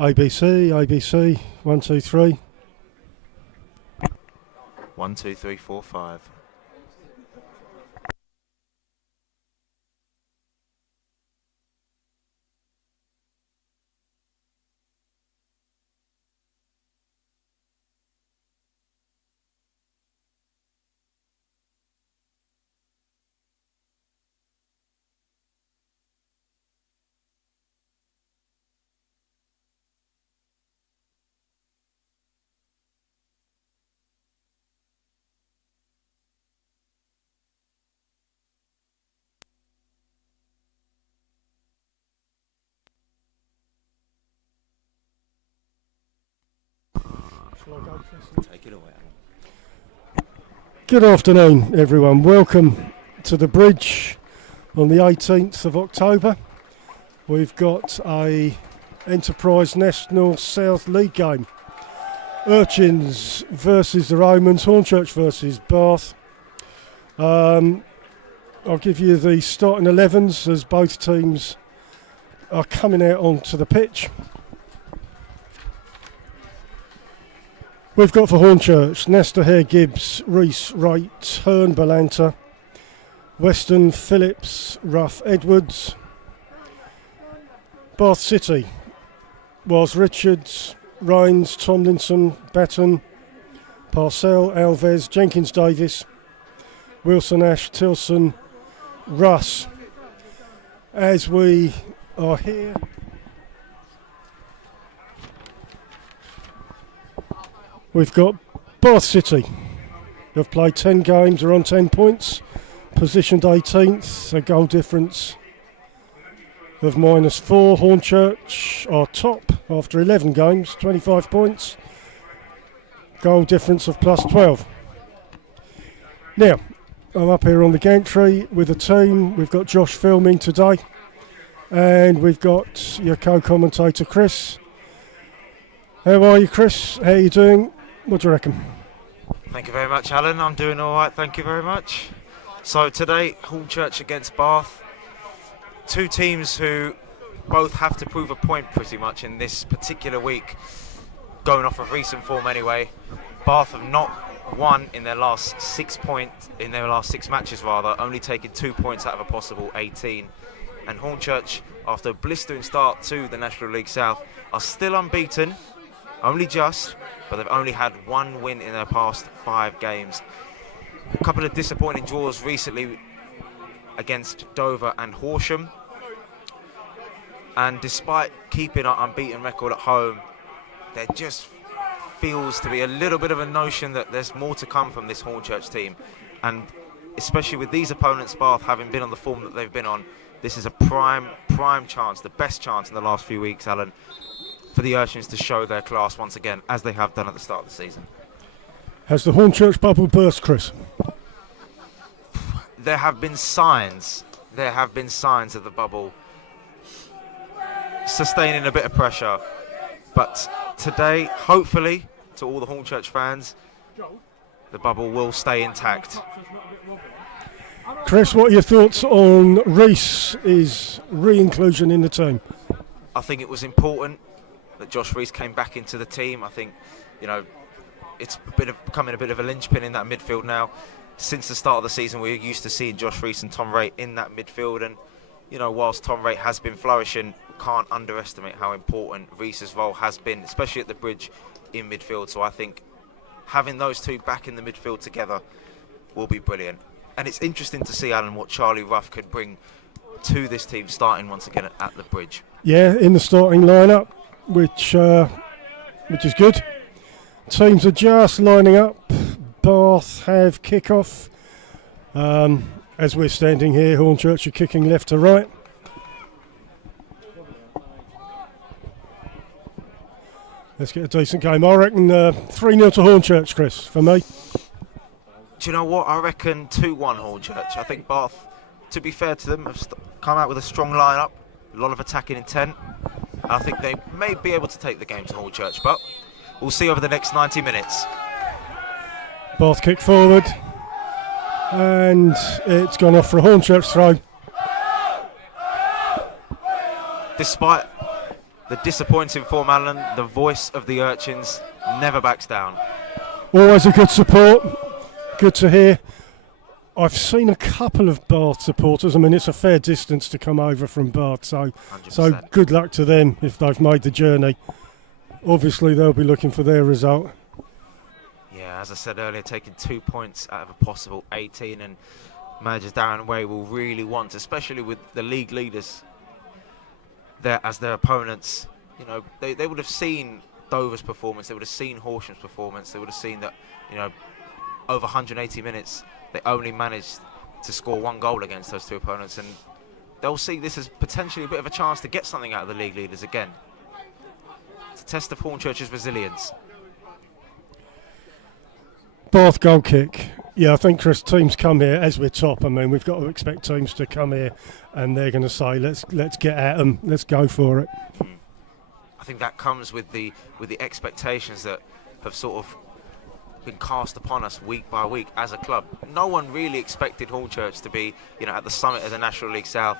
ABC, ABC, 1, 2, 3. 1, 2, 3, 4, 5. Take it away, Alan. Good afternoon, everyone. Welcome to the bridge on the 18th of October. We've got a Enterprise National South League game. Urchins versus the Romans, Hornchurch versus Bath. I'll give you the starting 11s as both teams are coming out onto the pitch. We've got for Hornchurch, Nestor Hare Gibbs, Reese Wright, Hearn Balanta, Weston Phillips, Ruff Edwards. Bath City was Richards, Rhines, Tomlinson, Batten, Parcell, Alves, Jenkins Davis, Wilson Ash, Tilson, Russ. As we are here, we've got Bath City. They've played 10 games, are on 10 points, positioned 18th, a goal difference of -4. Hornchurch are top after 11 games, 25 points, goal difference of +12. Now, I'm up here on the gantry with the team. We've got Josh filming today, and we've got your co-commentator Chris. How are you, Chris? How are you doing? What do you reckon? Thank you very much, Alan. I'm doing all right, thank you very much. So today, Hornchurch against Bath. Two teams who both have to prove a point pretty much in this particular week, going off of recent form anyway. Bath have not won in their last 6 matches rather, only taking 2 points out of a possible 18. And Hornchurch, after a blistering start to the National League South, are still unbeaten, only just, but they've only had one win in their past 5 games. A couple of disappointing draws recently against Dover and Horsham. And despite keeping an unbeaten record at home, there just feels to be a little bit of a notion that there's more to come from this Hornchurch team. And especially with these opponents, Bath, having been on the form that they've been on, this is a prime chance, the best chance in the last few weeks, Alan, for the Urchins to show their class once again, as they have done at the start of the season. Has the Hornchurch bubble burst, Chris? There have been signs of the bubble sustaining a bit of pressure, but today, hopefully, to all the Hornchurch fans, the bubble will stay intact. Chris, what are your thoughts on Reese's re-inclusion in the team? I think it was important that Josh Reese came back into the team. I think, it's becoming a bit of a linchpin in that midfield now. Since the start of the season, we're used to seeing Josh Reese and Tom Wright in that midfield, and whilst Tom Wright has been flourishing, can't underestimate how important Reese's role has been, especially at the bridge in midfield. So I think having those two back in the midfield together will be brilliant. And it's interesting to see, Alan, what Charlie Ruff could bring to this team starting once again at the bridge. Yeah, in the starting lineup, which is good. Teams are just lining up. Bath have kick-off. As we're standing here, Hornchurch are kicking left to right. Let's get a decent game. I reckon 3-0 to Hornchurch, Chris, for me. Do you know what? I reckon 2-1 Hornchurch. I think Bath, to be fair to them, have come out with a strong lineup, a lot of attacking intent. I think they may be able to take the game to Hornchurch, but we'll see over the next 90 minutes. Bath kick forward, and it's gone off for a Hornchurch throw. Despite the disappointing form, Alan, the voice of the Urchins, never backs down. Always a good support. Good to hear. I've seen a couple of Bath supporters. I mean, it's a fair distance to come over from Bath, so 100%. good luck to them if they've made the journey. Obviously, they'll be looking for their result. Yeah, as I said earlier, taking 2 points out of a possible 18, and managers Darren Way will really want, especially with the league leaders there as their opponents. You know, they would have seen Dover's performance, they would have seen Horshams' performance, they would have seen that, you know, over 180 minutes, they only managed to score 1 goal against those 2 opponents, and they'll see this as potentially a bit of a chance to get something out of the league leaders again. It's a test of Hornchurch's resilience. Bath goal kick. Yeah, I think, Chris, teams come here as we're top. I mean, we've got to expect teams to come here and they're going to say, let's get at them, let's go for it. I think that comes with the expectations that have sort of been cast upon us week by week as a club. No one really expected Hornchurch to be, you know, at the summit of the National League South,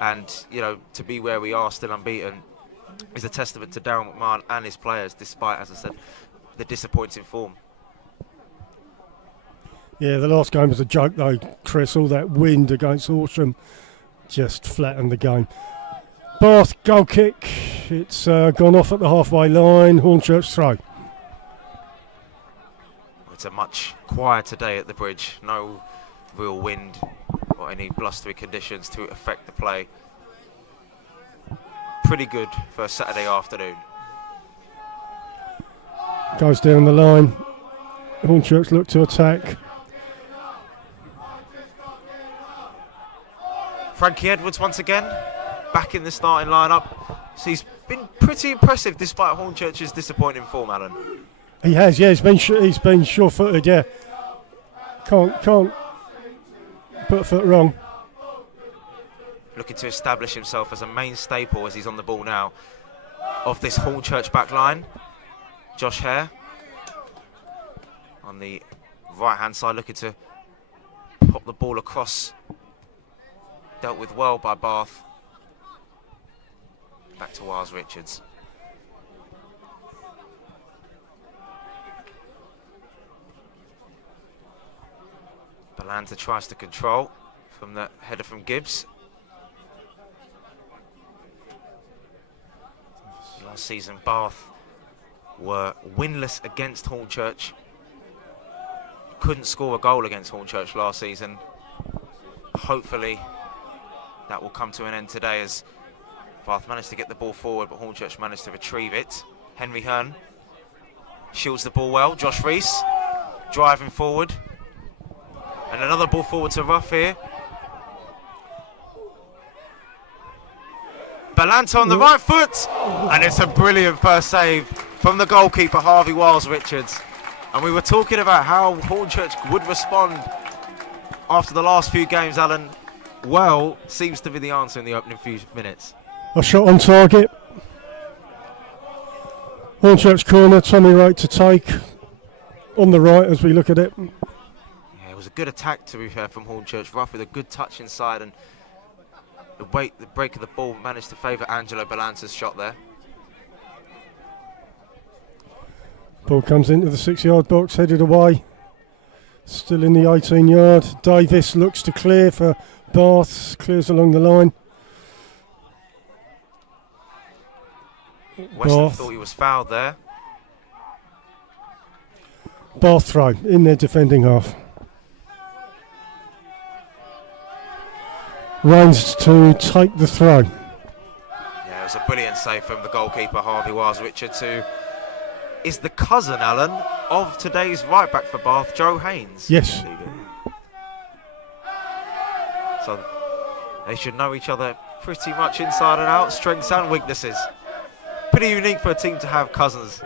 and, you know, to be where we are, still unbeaten, is a testament to Darren McMahon and his players, despite, as I said, the disappointing form. Yeah, the last game was a joke though, Chris. All that wind against Horsham just flattened the game. Bath goal kick. It's gone off at the halfway line. Hornchurch throw. It's a much quieter day at the bridge. No real wind or any blustery conditions to affect the play. Pretty good for a Saturday afternoon. Goes down the line. Hornchurch look to attack. Frankie Edwards once again back in the starting lineup. So he's been pretty impressive despite Hornchurch's disappointing form, Alan. He has, yeah. He's been sure-footed, yeah. Can't put a foot wrong. Looking to establish himself as a main staple as he's on the ball now of this Hornchurch back line. Josh Hare on the right-hand side, looking to pop the ball across. Dealt with well by Bath. Back to Wiles Richards. Balanta tries to control from the header from Gibbs. Last season, Bath were winless against Hornchurch. Couldn't score a goal against Hornchurch last season. Hopefully that will come to an end today, as Bath managed to get the ball forward, but Hornchurch managed to retrieve it. Henry Hearn shields the ball well. Josh Rees driving forward. And another ball forward to Ruff here. Balanta on the right foot. And it's a brilliant first save from the goalkeeper, Harvey Wiles Richards. And we were talking about how Hornchurch would respond after the last few games, Alan. Well, seems to be the answer in the opening few minutes. A shot on target. Hornchurch corner, Tommy Wright to take. On the right as we look at it. Yeah, it was a good attack, to be fair, from Hornchurch. Ruff with a good touch inside, and the break of the ball managed to favour Angelo Balanta's shot there. Ball comes into the 6-yard box, headed away. Still in the 18-yard. Davis looks to clear for Bath, clears along the line. Weston Bath. thought he was fouled there. Bath throw in their defending half. Rains to take the throw. Yeah, it was a brilliant save from the goalkeeper, Harvey Wiles Richards, who is the cousin, Alan, of today's right back for Bath, Joe Haynes. Yes. So they should know each other pretty much inside and out, strengths and weaknesses. Pretty unique for a team to have cousins.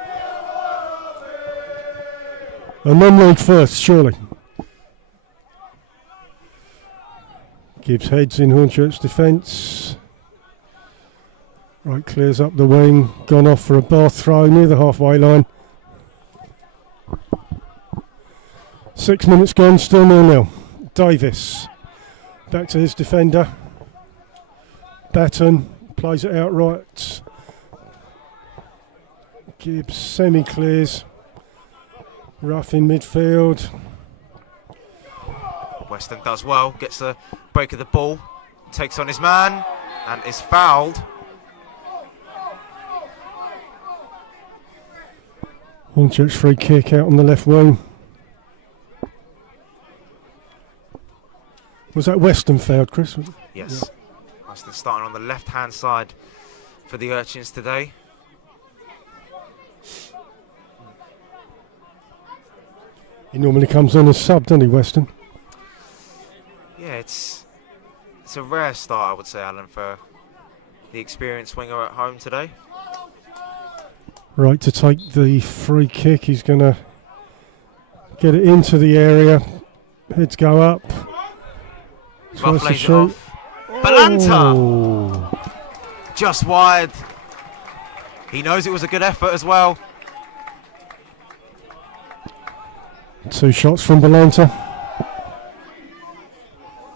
A non-league first, surely. Gibbs heads in Hornchurch defence. Right, clears up the wing. Gone off for a Bath throw near the halfway line. 6 minutes gone, still 0-0. Davis back to his defender. Batten plays it out right. Gibbs semi-clears. Rough in midfield. Weston does well, gets the break of the ball, takes on his man, and is fouled. Hornchurch free kick out on the left wing. Was that Weston fouled, Chris? Yes. Yeah. Weston starting on the left-hand side for the Urchins today. He normally comes on as sub, doesn't he, Weston? Yeah, it's a rare start, I would say, Alan, for the experienced winger at home today. Right to take the free kick. He's going to get it into the area. Heads go up. Tries to shoot. Balanta! Oh. Just wide. He knows it was a good effort as well. 2 shots from Balanta.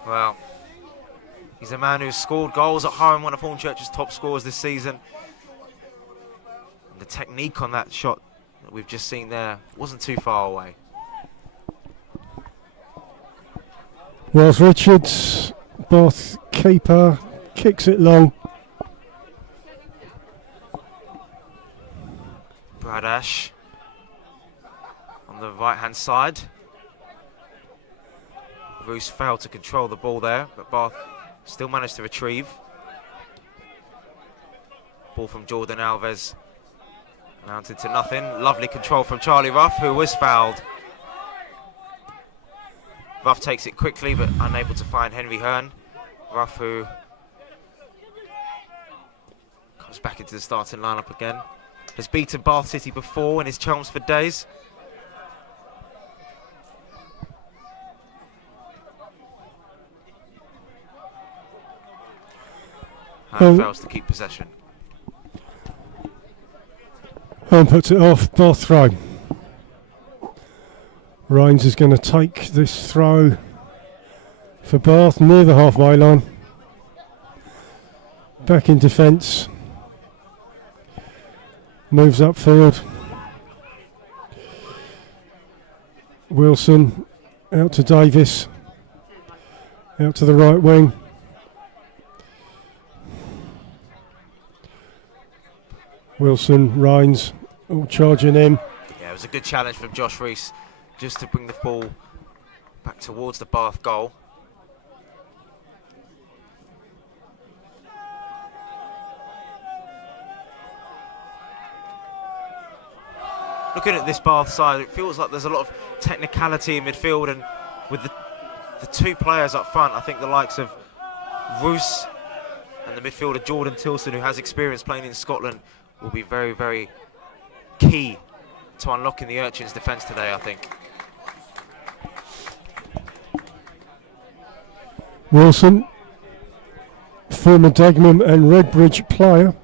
Well, he's a man who's scored goals at home, one of Hornchurch's top scorers this season. And the technique on that shot that we've just seen there wasn't too far away. Wells Richards, Bath keeper, kicks it long. Brad Ash on the right-hand side. Roos failed to control the ball there, but Bath still managed to retrieve. Ball from Jordan Alves amounted to nothing. Lovely control from Charlie Ruff, who was fouled. Ruff takes it quickly, but unable to find Henry Hearn. Ruff, who comes back into the starting lineup again, has beaten Bath City before in his Chelmsford days. And fails to keep possession. Hearn puts it off, Bath throw. Rhines is going to take this throw for Bath near the halfway line. Back in defence. Moves upfield. Wilson out to Davis. Out to the right wing. Wilson, Rhines, all charging in. Yeah, it was a good challenge from Josh Rees just to bring the ball back towards the Bath goal. Looking at this Bath side, it feels like there's a lot of technicality in midfield, and with the 2 players up front, I think the likes of Roos and the midfielder Jordan Tilson, who has experience playing in Scotland, will be very, very key to unlocking the Urchins' defence today, I think. Wilson, former Dagenham and Redbridge player.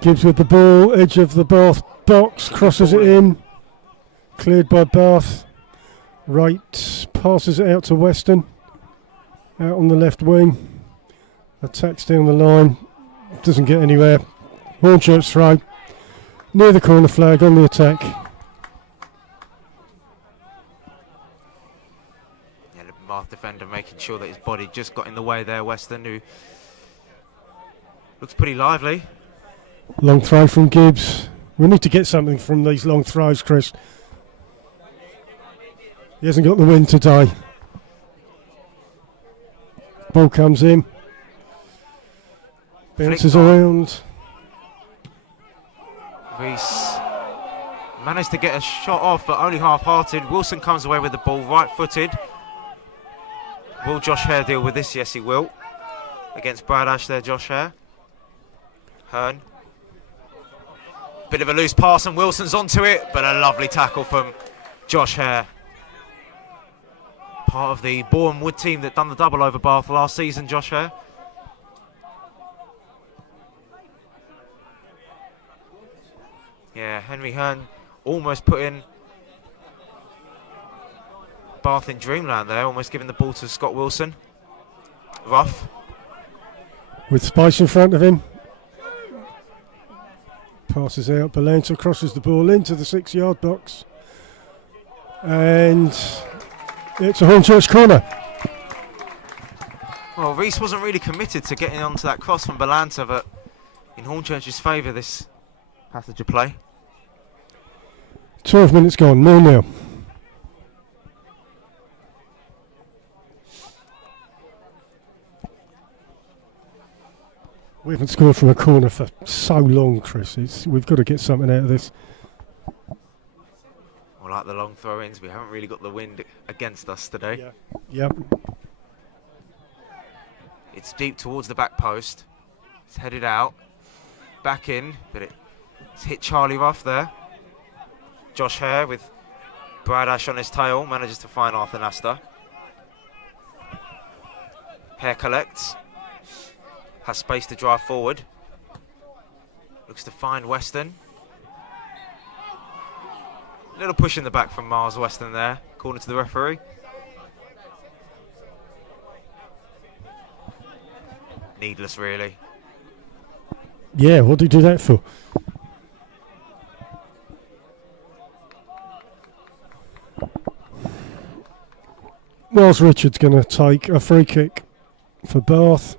Gibbs with the ball, edge of the Bath box, crosses it in. Cleared by Bath. Right, passes it out to Weston. Out on the left wing. Attacks down the line. Doesn't get anywhere. Hornchurch throw. Near the corner flag on the attack. Yeah, the Bath defender making sure that his body just got in the way there. Weston, who looks pretty lively. Long throw from Gibbs. We need to get something from these long throws, Chris. He hasn't got the win today. Ball comes in. Bounces around. Rees managed to get a shot off, but only half-hearted. Wilson comes away with the ball, right-footed. Will Josh Hare deal with this? Yes, he will. Against Brad Ash there, Josh Hare. Hearn. Bit of a loose pass and Wilson's onto it, but a lovely tackle from Josh Hare. Part of the Boreham Wood team that done the double over Bath last season, Josh Hare. Yeah, Henry Hearn almost put in Bath in dreamland there, almost giving the ball to Scott Wilson. Ruff. With space in front of him. Passes out. Balanta crosses the ball into the 6-yard box. And it's a Hornchurch corner. Well, Reese wasn't really committed to getting onto that cross from Balanta, but in Hornchurch's favour, this passage of play. 12 minutes gone, 0-0. We haven't scored from a corner for so long, Chris. We've got to get something out of this. Well, like the long throw-ins, we haven't really got the wind against us today. Yeah. Yep. It's deep towards the back post. It's headed out. Back in, but it's hit Charlie Ruff there. Josh Hare with Brad Ash on his tail, manages to find Arthur Nasta. Hare collects. Has space to drive forward. Looks to find Weston. Little push in the back from Miles Weston there, according to the referee. Needless, really. Yeah, what did he do that for? Miles Richards going to take a free kick for Bath.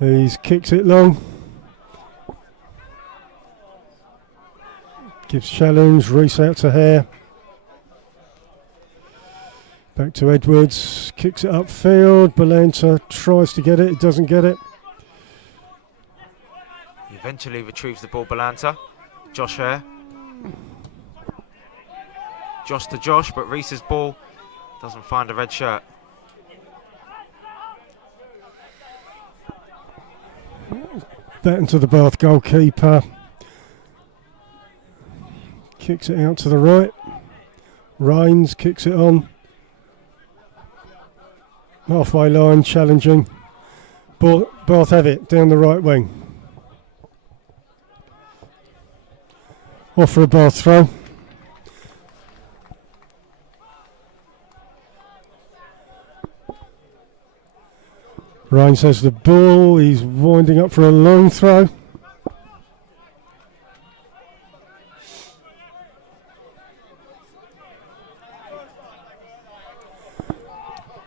He kicks it long. Gives challenge. Reese out to Hare. Back to Edwards. Kicks it upfield. Balanta tries to get it. He doesn't get it. He eventually retrieves the ball, Balanta. Josh Hare. Josh to Josh, but Reese's ball doesn't find a red shirt. That into the Bath goalkeeper. Kicks it out to the right. Rains kicks it on. Halfway line, challenging. Bath have it down the right wing. Off for a Bath throw. Rains has the ball. He's winding up for a long throw.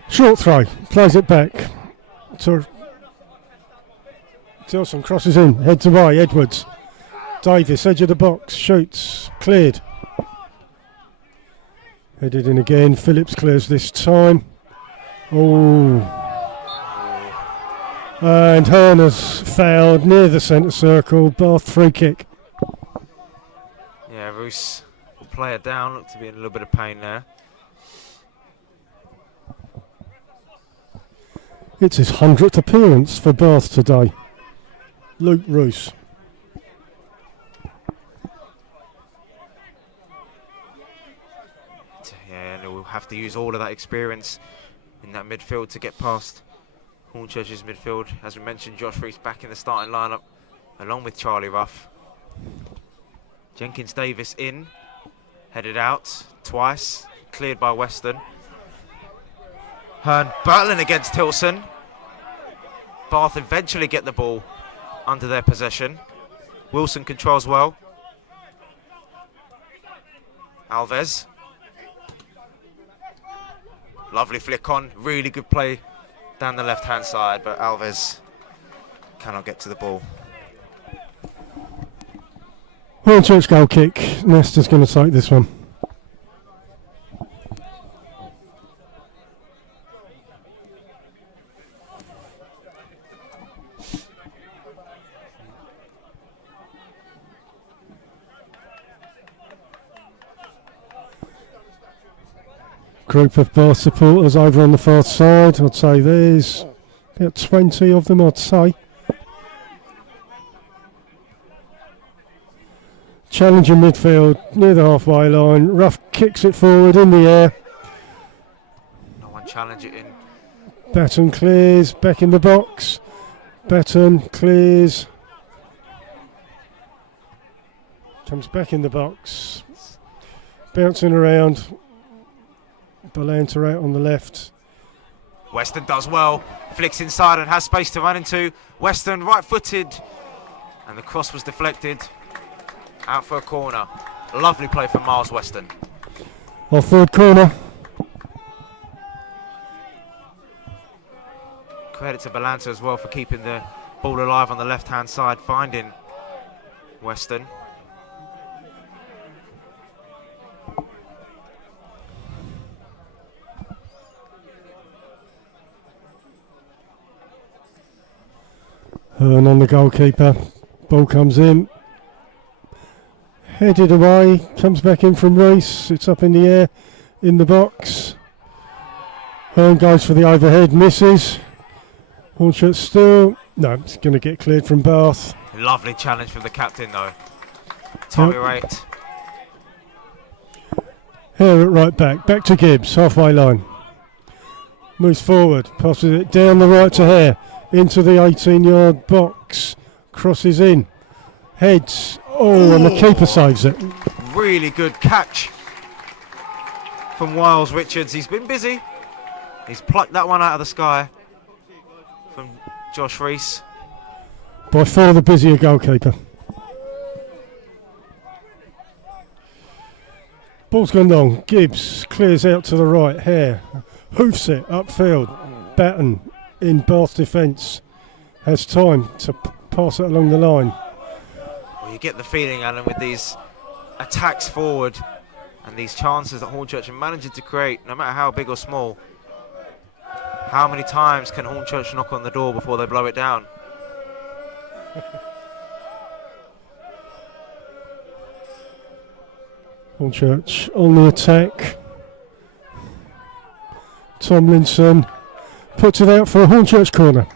Short throw, plays it back. Tilson crosses in, heads away, Edwards. Davis, edge of the box, shoots, cleared. Headed in again, Phillips clears this time. Oh. And Herner's fouled near the centre circle, Bath free kick. Yeah, Roos will play it down, look to be in a little bit of pain there. It's his 100th appearance for Bath today. Luke Roos. Yeah, and we'll have to use all of that experience in that midfield to get past Hornchurch's midfield. As we mentioned, Josh Reese back in the starting lineup, along with Charlie Ruff. Jenkins Davis in, headed out twice, cleared by Weston. Hearn battling against Tilson. Bath eventually get the ball under their possession. Wilson controls well. Alves. Lovely flick on, really good play down the left-hand side, but Alves cannot get to the ball. Hornchurch goal kick. Nesta's going to take this one. Group of Bath supporters over on the far side. I'd say there's about 20 of them, I'd say. Challenging midfield near the halfway line. Ruff kicks it forward in the air. No one challenge it in. Batten clears, back in the box. Batten clears. Comes back in the box. Bouncing around. Balanta out on the left. Weston does well, flicks inside and has space to run into. Weston right-footed, and the cross was deflected. Out for a corner. Lovely play from Miles Weston. Our third corner. Credit to Balanta as well for keeping the ball alive on the left-hand side, finding Weston. Hearn on the goalkeeper. Ball comes in. Headed away. Comes back in from Reese. It's up in the air in the box. Hearn goes for the overhead. Misses. Hornchurch still. No, it's going to get cleared from Bath. Lovely challenge from the captain though. Tommy Wright. Here at right back. Back to Gibbs. Halfway line. Moves forward. Passes it down the right to Hare. Into the 18-yard box. Crosses in. Heads. Oh, and the keeper saves it. Really good catch from Wiles Richards. He's been busy. He's plucked that one out of the sky from Josh Reese. By far the busier goalkeeper. Ball's gone long. Gibbs clears out to the right. Hare hoofs it upfield. Batten in Bath defence has time to pass it along the line. Well, you get the feeling, Alan, with these attacks forward and these chances that Hornchurch are managing to create, no matter how big or small, how many times can Hornchurch knock on the door before they blow it down? Hornchurch on the attack. Tomlinson puts it out for a Hornchurch corner.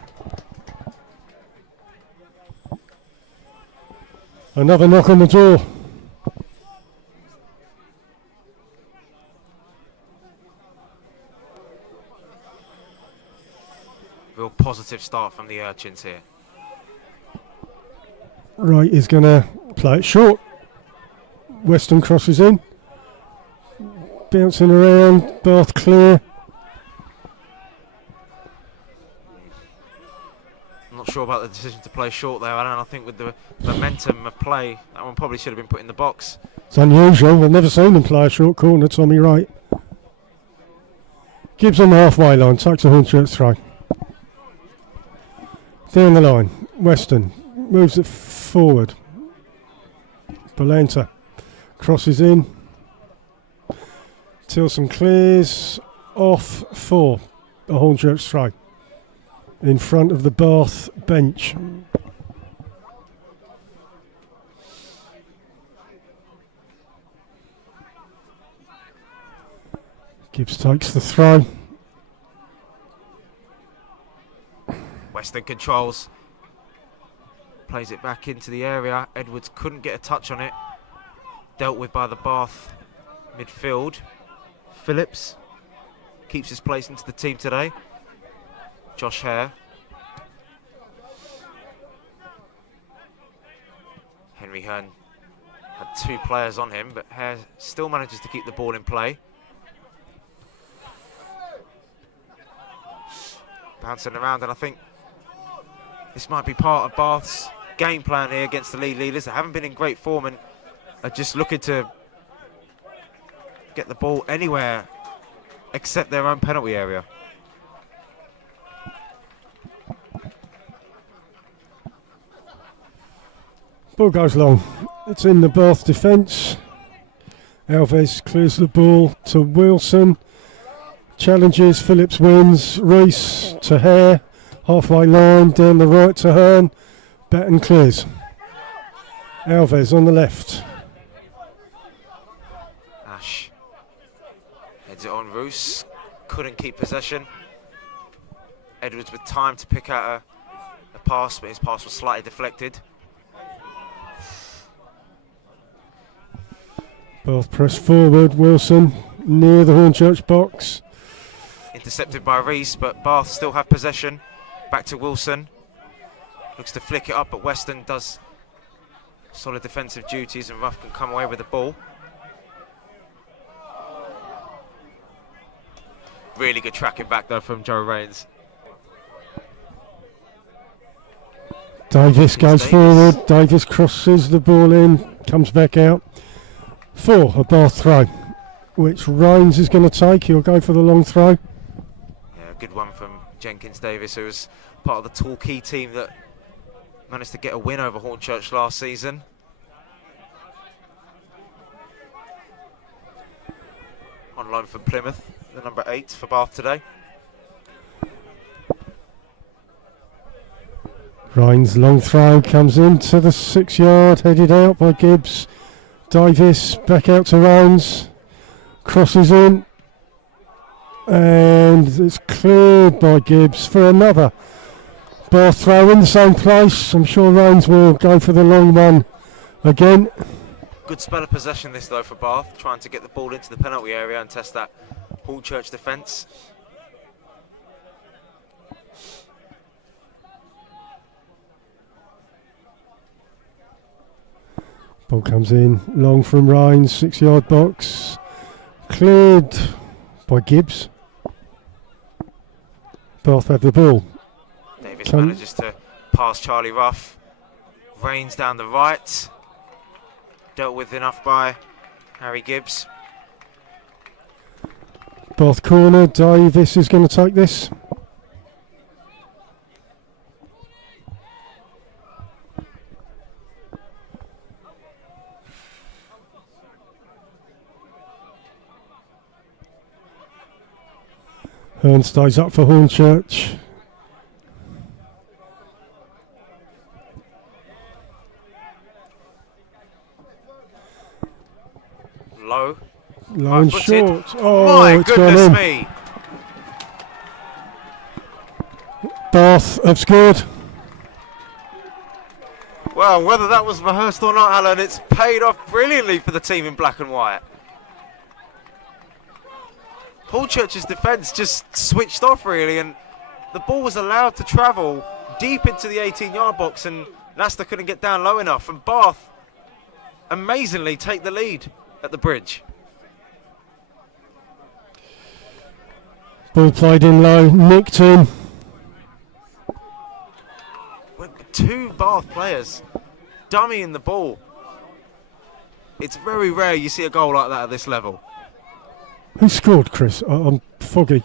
Another knock on the door. Real positive start from the Urchins here. Wright is going to play it short. Weston crosses in. Bouncing around. Bath clear. Not sure about the decision to play short there, Alan. I think with the momentum of play, that one probably should have been put in the box. It's unusual. I've never seen him play a short corner, Tommy Wright. Gibbs on the halfway line, takes a Hornchurch throw. Down the line, Weston moves it forward. Balanta crosses in. Tilson clears off for a Hornchurch throw. In front of the Bath bench. Gibbs takes the throw. Weston controls. Plays it back into the area. Edwards couldn't get a touch on it. Dealt with by the Bath midfield. Phillips keeps his place into the team today. Josh Hare. Henry Hearn had two players on him, but Hare still manages to keep the ball in play. Bouncing around, and I think this might be part of Bath's game plan here against the league leaders. They haven't been in great form and are just looking to get the ball anywhere except their own penalty area. Ball goes long. It's in the Bath defence. Alves clears the ball to Wilson. Challenges, Phillips wins. Reese to Hare. Halfway line, down the right to Hearn. Batten clears. Alves on the left. Ash heads it on Roos. Couldn't keep possession. Edwards with time to pick out a pass, but his pass was slightly deflected. Bath press forward. Wilson near the Hornchurch box. Intercepted by Reese, but Bath still have possession. Back to Wilson. Looks to flick it up, but Weston does solid defensive duties and Ruff can come away with the ball. Really good tracking back though from Joe Rains. Davis goes forward. Davis crosses the ball in, comes back out for a Bath throw, which Rains is going to take. He'll go for the long throw. Yeah, good one from Jenkins Davis, who was part of the Torquay team that managed to get a win over Hornchurch last season. On loan from Plymouth, the number 8 for Bath today. Rains' long throw comes into the 6 yard, headed out by Gibbs. Davis back out to Rains, crosses in, and it's cleared by Gibbs for another Bath throw in the same place. I'm sure Rains will go for the long one again. Good spell of possession this though for Bath, trying to get the ball into the penalty area and test that Hornchurch defence. Ball comes in, long from Rains, 6 yard box, cleared by Gibbs. Bath have the ball. Davis manages to pass Charlie Ruff. Rains down the right. Dealt with enough by Harry Gibbs. Bath corner, Davis is going to take this. Hearn stays up for Hornchurch. Low. Low and footed. short. Oh, my it's gone goodness in. me. Bath have scored. Well, whether that was rehearsed or not, Alan, it's paid off brilliantly for the team in black and white. Hornchurch's defence just switched off really, and the ball was allowed to travel deep into the 18-yard box, and Leicester couldn't get down low enough, and Bath amazingly take the lead at the bridge. Ball played in low, nicked in. With 2 Bath players dummying the ball. It's very rare you see a goal like that at this level. Who scored, Chris? I'm foggy.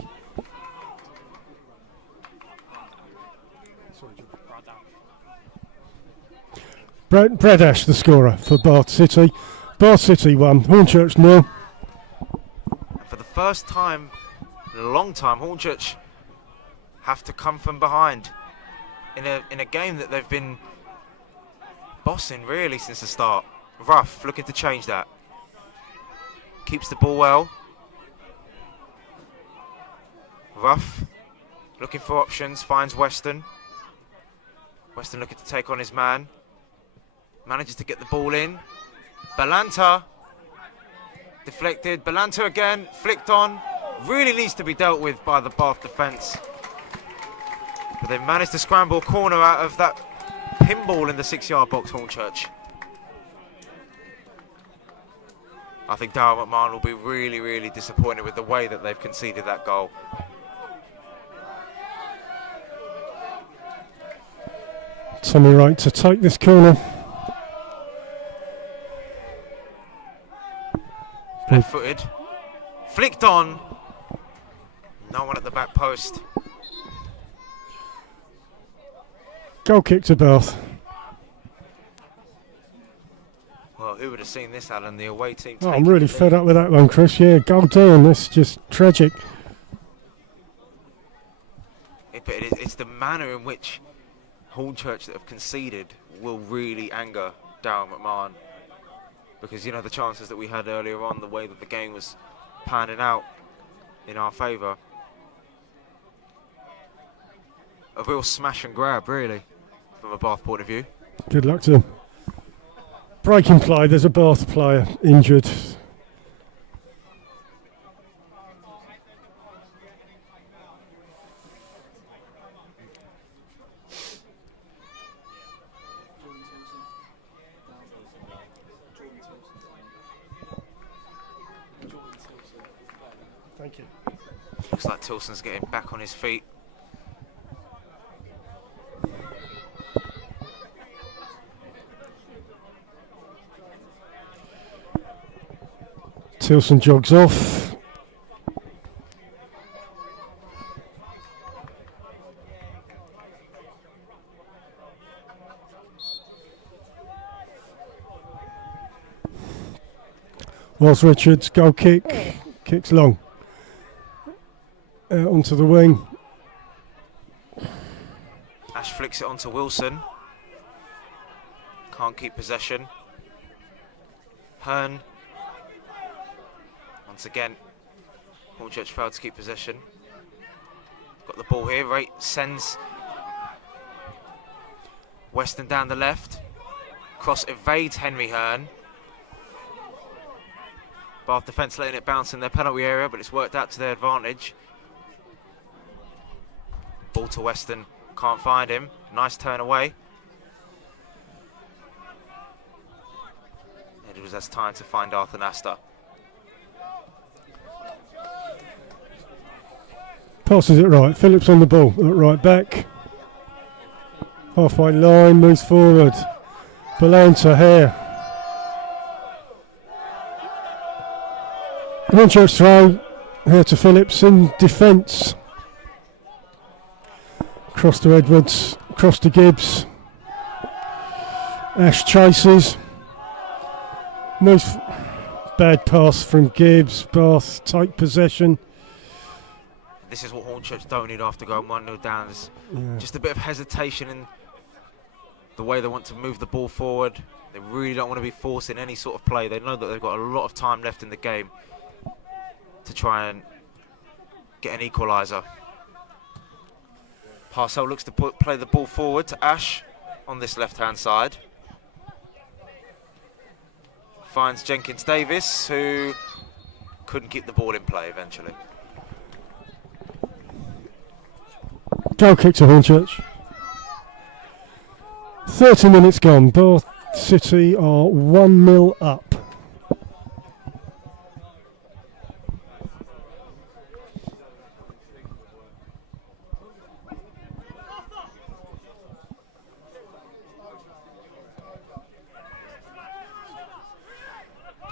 Brad Ash, the scorer for Bath City. Bath City 1, Hornchurch 0. For the first time in a long time, Hornchurch have to come from behind in a game that they've been bossing really since the start. Ruff looking to change that. Keeps the ball well. Ruff looking for options, finds Weston. Weston looking to take on his man. Manages to get the ball in. Balanta deflected. Balanta again, flicked on. Really needs to be dealt with by the Bath defence. But they managed to scramble a corner out of that pinball in the 6-yard box, Hornchurch. I think Darrell McMahon will be really, really disappointed with the way that they've conceded that goal. Tommy Wright to take this corner. Left-footed, flicked on. No one at the back post. Goal kick to Bath. Well, who would have seen this, Alan? The away team. Oh, I'm really fed up with that one, Chris. Yeah, goal down. That's just tragic. But it's the manner in which Hornchurch that have conceded will really anger Darrell McMahon. Because, you know, the chances that we had earlier on, the way that the game was panning out in our favour. A real smash and grab, really, from a Bath point of view. Good luck to them. Breaking play, there's a Bath player injured. Thank you. Looks like Tilson's getting back on his feet. Tilson jogs off. Whilst Richards, goal kick, kicks long. Out onto the wing. Ash flicks it onto Wilson. Can't keep possession. Hearn. Once again, Hornchurch failed to keep possession. Got the ball here, right, sends Weston down the left. Cross evades Henry Hearn. Bath defence letting it bounce in their penalty area, but it's worked out to their advantage. Ball to Weston, can't find him. Nice turn away. Edwards has time to find Arthur Nasta. Passes it right. Phillips on the ball at right back. Halfway line, moves forward. Balanta here. Hornchurch throw here to Phillips in defence. Cross to Edwards, cross to Gibbs. Ash chases. Moves. Bad pass from Gibbs. Bath take possession. This is what Hornchurch don't need after going 1-0 down. There's just a bit of hesitation in the way they want to move the ball forward. They really don't want to be forcing any sort of play. They know that they've got a lot of time left in the game to try and get an equaliser. Parcell looks to play the ball forward to Ash on this left-hand side. Finds Jenkins Davis, who couldn't keep the ball in play eventually. Goal kick to Hornchurch. 30 minutes gone. Bath City are 1-0 up.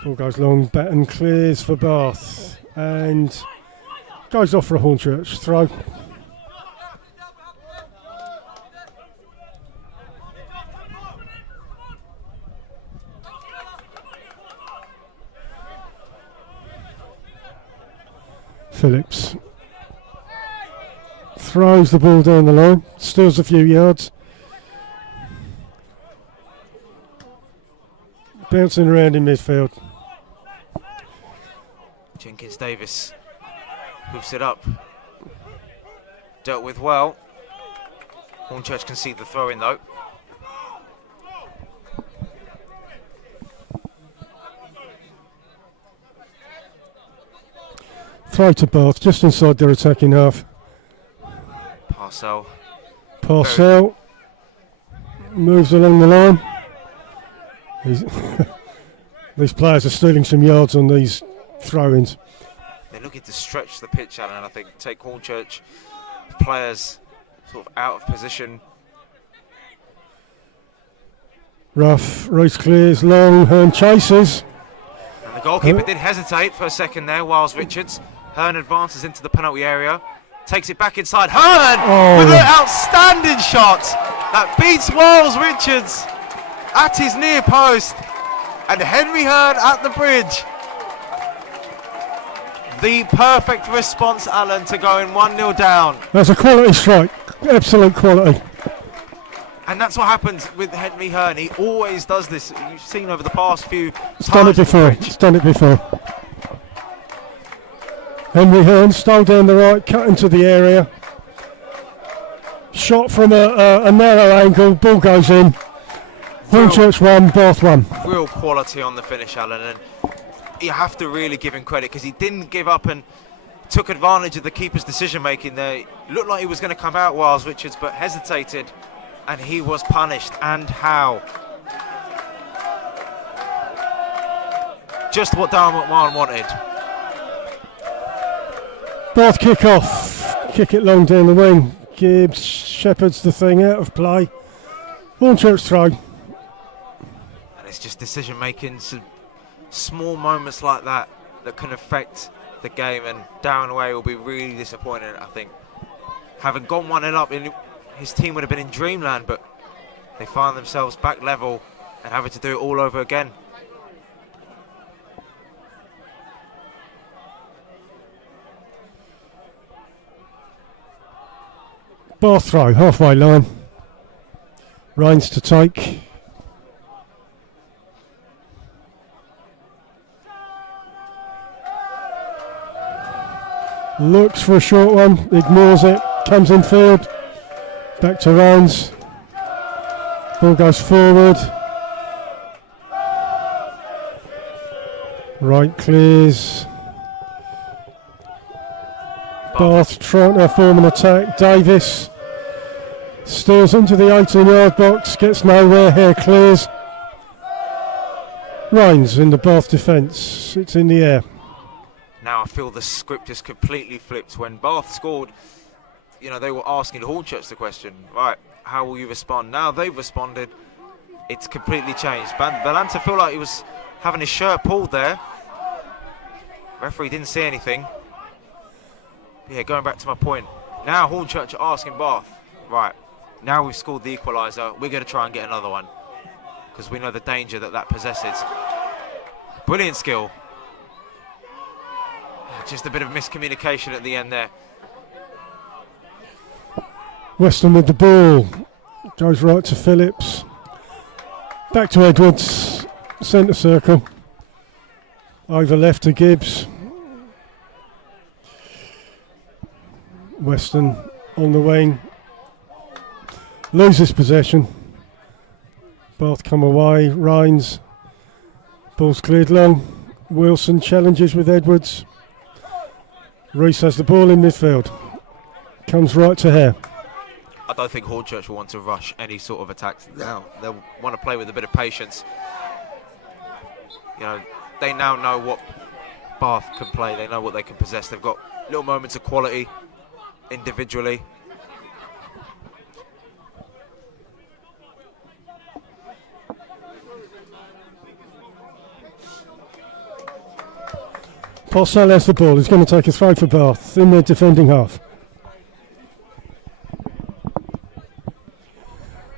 Ball goes long, Batten clears for Bath and goes off for a Hornchurch throw. Phillips throws the ball down the line, steals a few yards. Bouncing around in midfield. Jenkins Davis hoops it up. Dealt with well. Hornchurch can see the throw in though. Throw to Bath, just inside their attacking half. Parcell moves along the line. These players are stealing some yards on these throw-ins. They're looking to stretch the pitch, Alan, and I think take Hornchurch players sort of out of position. Rough, race clears, long, Hearn chases. And the goalkeeper did hesitate for a second there, whilst Richards. Hearn advances into the penalty area, takes it back inside. Hearn with an outstanding shot that beats Wiles Richards at his near post, and Henry Hearn at the bridge. The perfect response, Alan, to going 1-0 down. That's a quality strike, absolute quality. And that's what happens with Henry Hearn. He always does this. You've seen over the past few times. It's done it before. Henry Hearn stole down the right, cut into the area. Shot from a narrow angle, ball goes in. Hornchurch 1, Bath 1. Real quality on the finish, Alan, and you have to really give him credit because he didn't give up and took advantage of the keeper's decision making there. It looked like he was going to come out, Wiles Richards, but hesitated, and he was punished. And how? Just what Darren McMahon wanted. Bath kick off, kick it long down the wing. Gibbs shepherds the thing out of play. Hornchurch throw. And it's just decision making, so small moments like that that can affect the game, and Darren Way will be really disappointed, I think. Having gone 1-0 up, his team would have been in dreamland, but they find themselves back level and having to do it all over again. Bath throw, halfway line. Rains to take. Looks for a short one, ignores it, comes in field. Back to Rains. Ball goes forward. Right clears. Bath trying to form an attack. Davis steers into the 18-yard box, gets nowhere, Hare clears. Rains in the Bath defence, it's in the air. Now I feel the script is completely flipped. When Bath scored, you know, they were asking Hornchurch the question, right, how will you respond? Now they've responded, it's completely changed. Balanta felt like he was having his shirt pulled there. Referee didn't see anything. Yeah, going back to my point, now Hornchurch are asking Bath, right, now we've scored the equaliser, we're going to try and get another one, because we know the danger that possesses. Brilliant skill. Just a bit of miscommunication at the end there. Weston with the ball, goes right to Phillips. Back to Edwards, centre circle. Over left to Gibbs. Weston on the wing, loses possession. Bath come away, Rains, ball's cleared long. Wilson challenges with Edwards. Reese has the ball in midfield, comes right to Hare. I don't think Hornchurch will want to rush any sort of attacks now. They'll want to play with a bit of patience. You know, they now know what Bath can play, they know what they can possess. They've got little moments of quality individually. Porcel has the ball, he's going to take a throw for Bath in their defending half.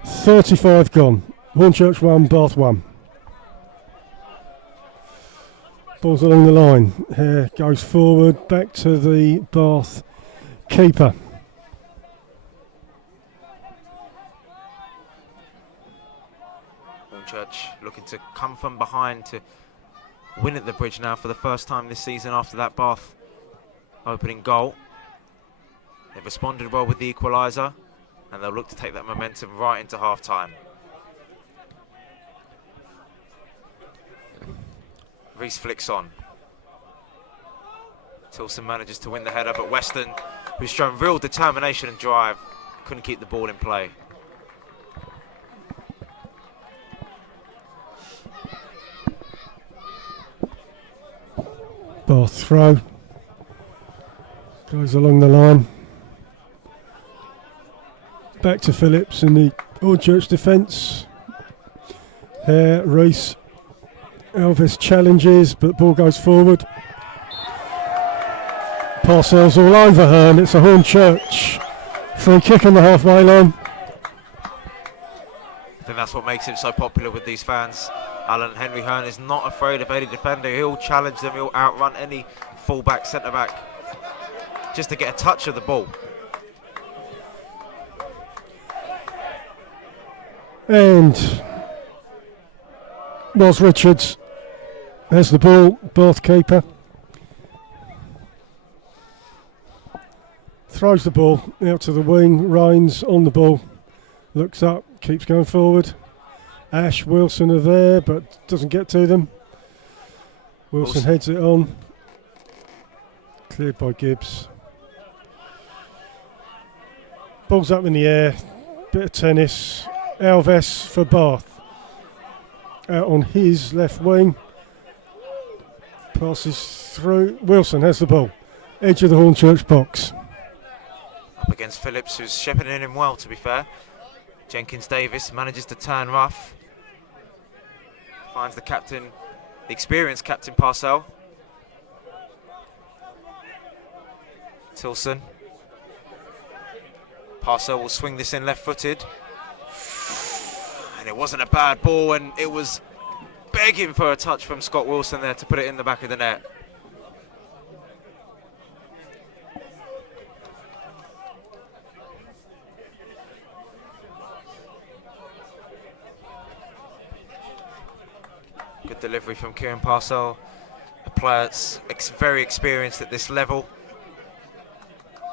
35 gone, Hornchurch 1, Bath 1. Ball's along the line, Hare goes forward, back to the Bath keeper. Hornchurch looking to come from behind to win at the bridge now for the first time this season after that Bath opening goal. They've responded well with the equaliser, and they'll look to take that momentum right into half-time. Reese flicks on. Tilson manages to win the header, but Weston, who's shown real determination and drive, couldn't keep the ball in play. Bath throw, goes along the line. Back to Phillips in the Hornchurch defence. Hare, Reese, Elvis challenges, but ball goes forward. Parcells all over her, and it's a Hornchurch free kick on the halfway line. I think that's what makes him so popular with these fans. Alan Henry Hearn is not afraid of any defender. He'll challenge them, he'll outrun any full-back, centre-back, just to get a touch of the ball. And Ross Richards has the ball, Bath keeper. Throws the ball out to the wing, Rains on the ball, looks up, keeps going forward. Ash, Wilson are there, but doesn't get to them. Wilson heads it on. Cleared by Gibbs. Ball's up in the air, bit of tennis. Alves for Bath. Out on his left wing. Passes through. Wilson has the ball. Edge of the Hornchurch box. Up against Phillips, who's shepherding him well, to be fair. Jenkins Davis manages to turn rough. Finds the captain, the experienced captain Parcell. Tilson. Parcell will swing this in left-footed. And it wasn't a bad ball, and it was begging for a touch from Scott Wilson there to put it in the back of the net. Good delivery from Kieran Parcell, a player that's very experienced at this level.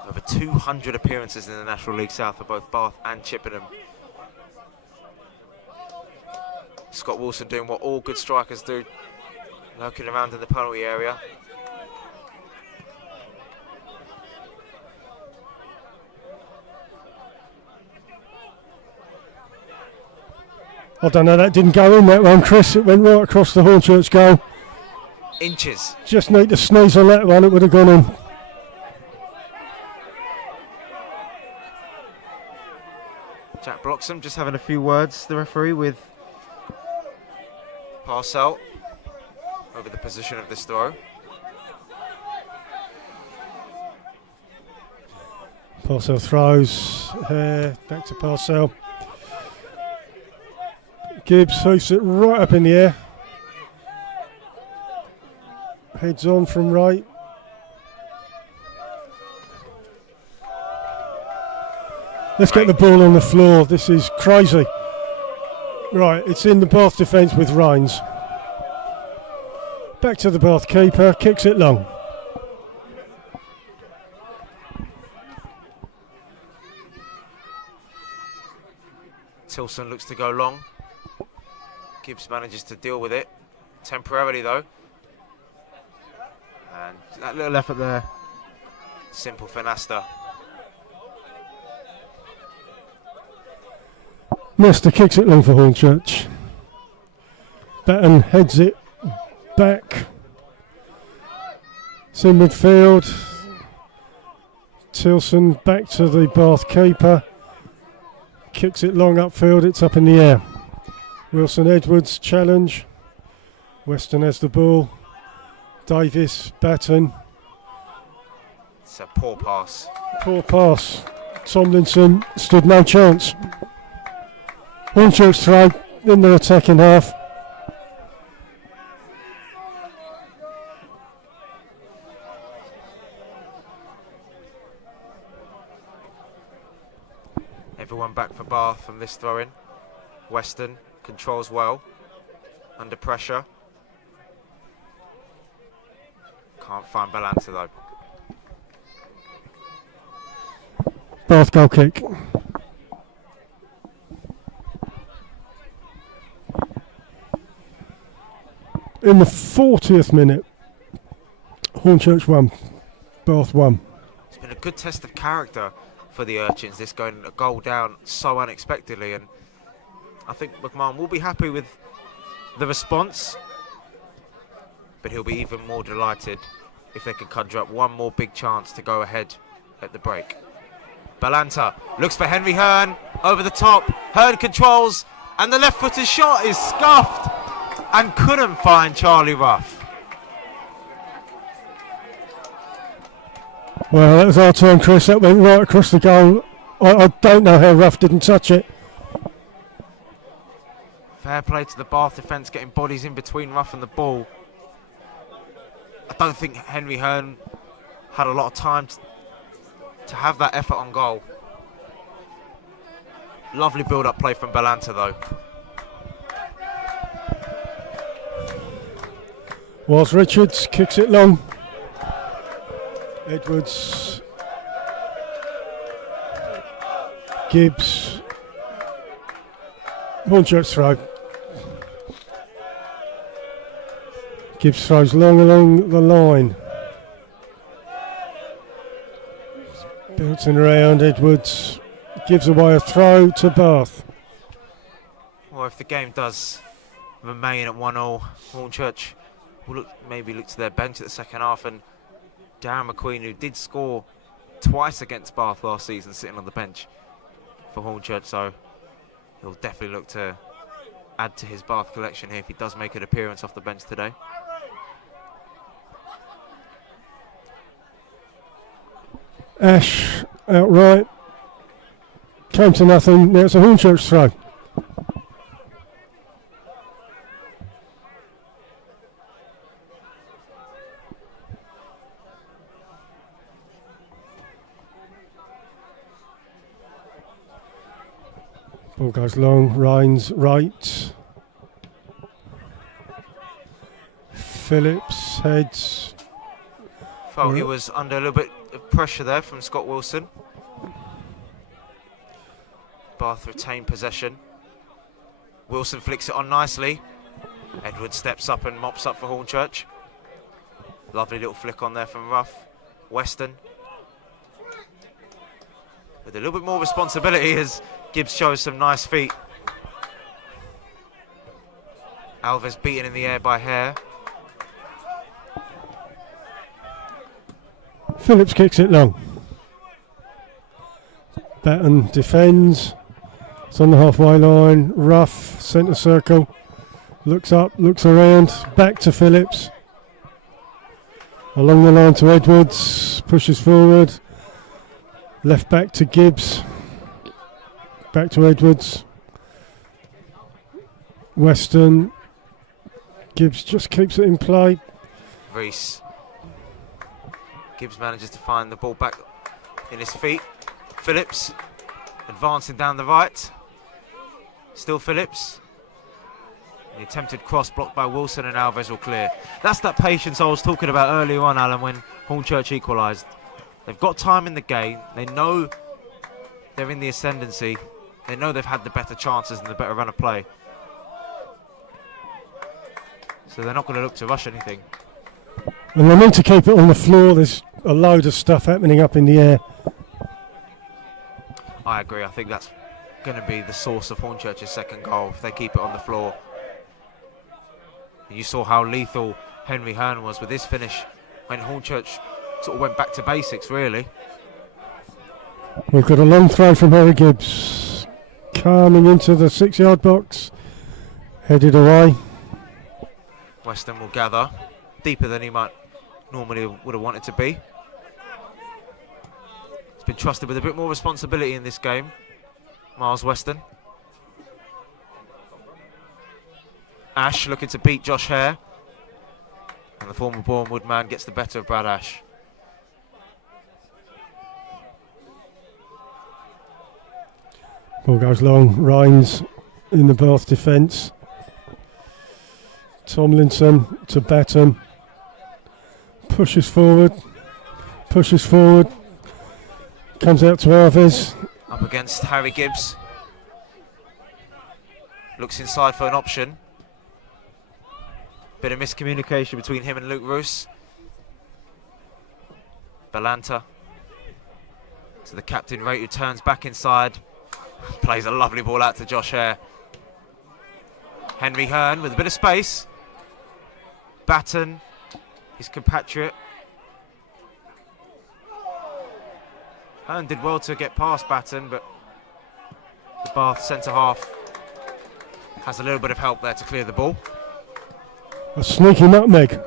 Over 200 appearances in the National League South for both Bath and Chippenham. Scott Wilson doing what all good strikers do, lurking around in the penalty area. I don't know, that didn't go in that one, Chris. It went right across the Hornchurch goal. Inches. Just need to sneeze on that one, it would have gone in. Jack Bloxham just having a few words, the referee, with Parcell over the position of this throw. Parcell throws, back to Parcell. Gibbs hoofs it right up in the air. Heads on from right. Let's get the ball on the floor. This is crazy. Right, it's in the Bath defence with Rhines. Back to the Bath keeper, kicks it long. Tilson looks to go long. Gibbs manages to deal with it temporarily though. And that little effort there, simple for Nasta. Nesta kicks it long for Hornchurch. Batten heads it back. It's in midfield. Tilson back to the Bath keeper. Kicks it long upfield, it's up in the air. Wilson Edwards challenge. Weston has the ball. Davis, Batten. It's a poor pass. Poor pass. Tomlinson stood no chance. Hornchurch throw in the attacking half. Everyone back for Bath from this throw-in. Weston controls well, under pressure. Can't find Balanta though. Bath goal kick. In the 40th minute, Hornchurch won, Bath won. It's been a good test of character for the Urchins, this going a goal down so unexpectedly, and I think McMahon will be happy with the response, but he'll be even more delighted if they can conjure up one more big chance to go ahead at the break. Balanta looks for Henry Hearn, over the top, Hearn controls, and the left-footed shot is scuffed and couldn't find Charlie Ruff. Well, that was our turn, Chris. That went right across the goal. I don't know how Ruff didn't touch it. Fair play to the Bath defence, getting bodies in between Ruff and the ball. I don't think Henry Hearn had a lot of time to have that effort on goal. Lovely build-up play from Balanta though. Was Richards kicks it long. Edwards. Gibbs. Hornchurch throw. Gibbs throws long along the line. Bouncing around, Edwards gives away a throw to Bath. Well, if the game does remain at 1-0, Hornchurch will maybe look to their bench at the second half, and Darren McQueen, who did score twice against Bath last season, sitting on the bench for Hornchurch, so he'll definitely look to add to his Bath collection here if he does make an appearance off the bench today. Ash outright. Came to nothing. Now it's a Hornchurch throw. Ball goes long, Rhines right. Phillips heads. Felt he was under a little bit of pressure there from Scott Wilson. Bath retained possession. Wilson flicks it on nicely. Edwards steps up and mops up for Hornchurch. Lovely little flick on there from Ruff. Weston with a little bit more responsibility as Gibbs shows some nice feet. Alves beaten in the air by Hare. Phillips kicks it long. Batten defends. It's on the halfway line. Ruff, centre circle. Looks up, looks around. Back to Phillips. Along the line to Edwards. Pushes forward. Left back to Gibbs. Back to Edwards. Weston. Gibbs just keeps it in play. Reese. Gibbs manages to find the ball back in his feet. Phillips advancing down the right. Still Phillips. The attempted cross blocked by Wilson and Alves will clear. That's that patience I was talking about earlier on, Alan, when Hornchurch equalised. They've got time in the game. They know they're in the ascendancy. They know they've had the better chances and the better run of play. So they're not going to look to rush anything. And they need to keep it on the floor. There's a load of stuff happening up in the air. I agree. I think that's going to be the source of Hornchurch's second goal if they keep it on the floor. And you saw how lethal Henry Hearn was with his finish when Hornchurch sort of went back to basics, really. We've got a long throw from Harry Gibbs. Coming into the 6-yard box. Headed away. Weston will gather. Deeper than he might normally would have wanted to be. He's been trusted with a bit more responsibility in this game, Miles Weston. Ash looking to beat Josh Hare. And the former Bournemouth man gets the better of Brad Ash. Ball goes long. Rhines in the Bath defence. Tomlinson to Batten. Pushes forward. Pushes forward. Comes out to Alves. Up against Harry Gibbs. Looks inside for an option. Bit of miscommunication between him and Luke Roos. Balanta to the captain rate, who turns back inside. Plays a lovely ball out to Josh Hare. Henry Hearn with a bit of space. Batten, his compatriot. Hearn did well to get past Batten, but the Bath centre half has a little bit of help there to clear the ball. A sneaky nutmeg.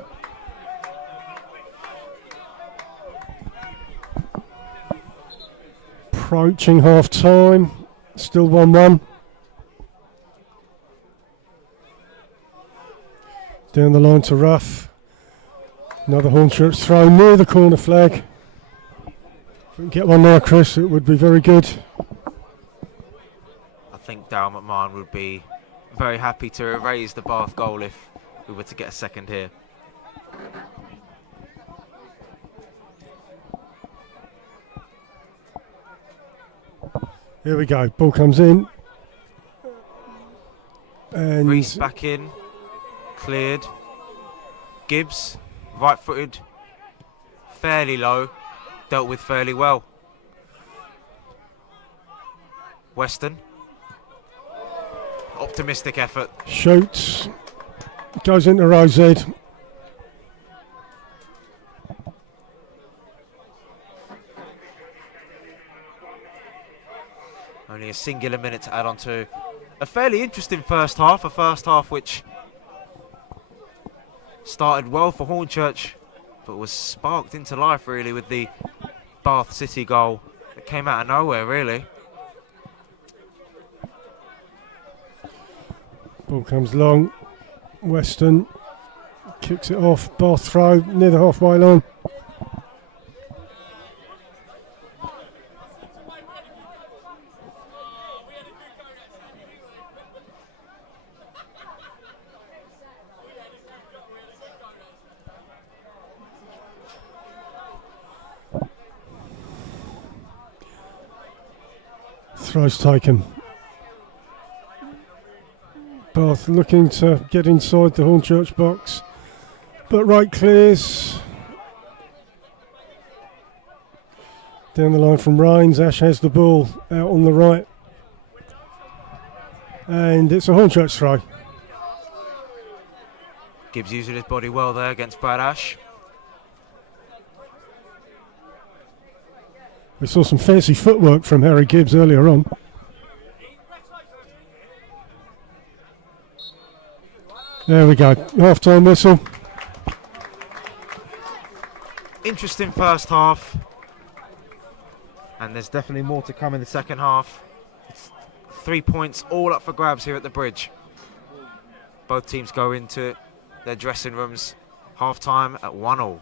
Approaching half time. Still 1-1. Down the line to Ruff. Another Hornchurch throw near the corner flag. If we can get one now, Chris, it would be very good. I think Darryl McMahon would be very happy to erase the Bath goal if we were to get a second here. Here we go. Ball comes in. And Reese back in. Cleared. Gibbs, right-footed. Fairly low. Dealt with fairly well. Weston. Optimistic effort. shoots. Goes into row Z. Only a singular minute to add on to a fairly interesting first half. A first half which started well for Hornchurch, but was sparked into life really with the Bath City goal that came out of nowhere, really. Ball comes long. Weston kicks it off. Bath throw near the halfway line. Throw's taken. Bath looking to get inside the Hornchurch box, but right clears. Down the line from Rains, Ash has the ball out on the right. And it's a Hornchurch throw. Gibbs using his body well there against Brad Ash. We saw some fancy footwork from Harry Gibbs earlier on. There we go, half-time whistle. Interesting first half. And there's definitely more to come in the second half. It's 3 points all up for grabs here at the Bridge. Both teams go into their dressing rooms half-time at 1-1.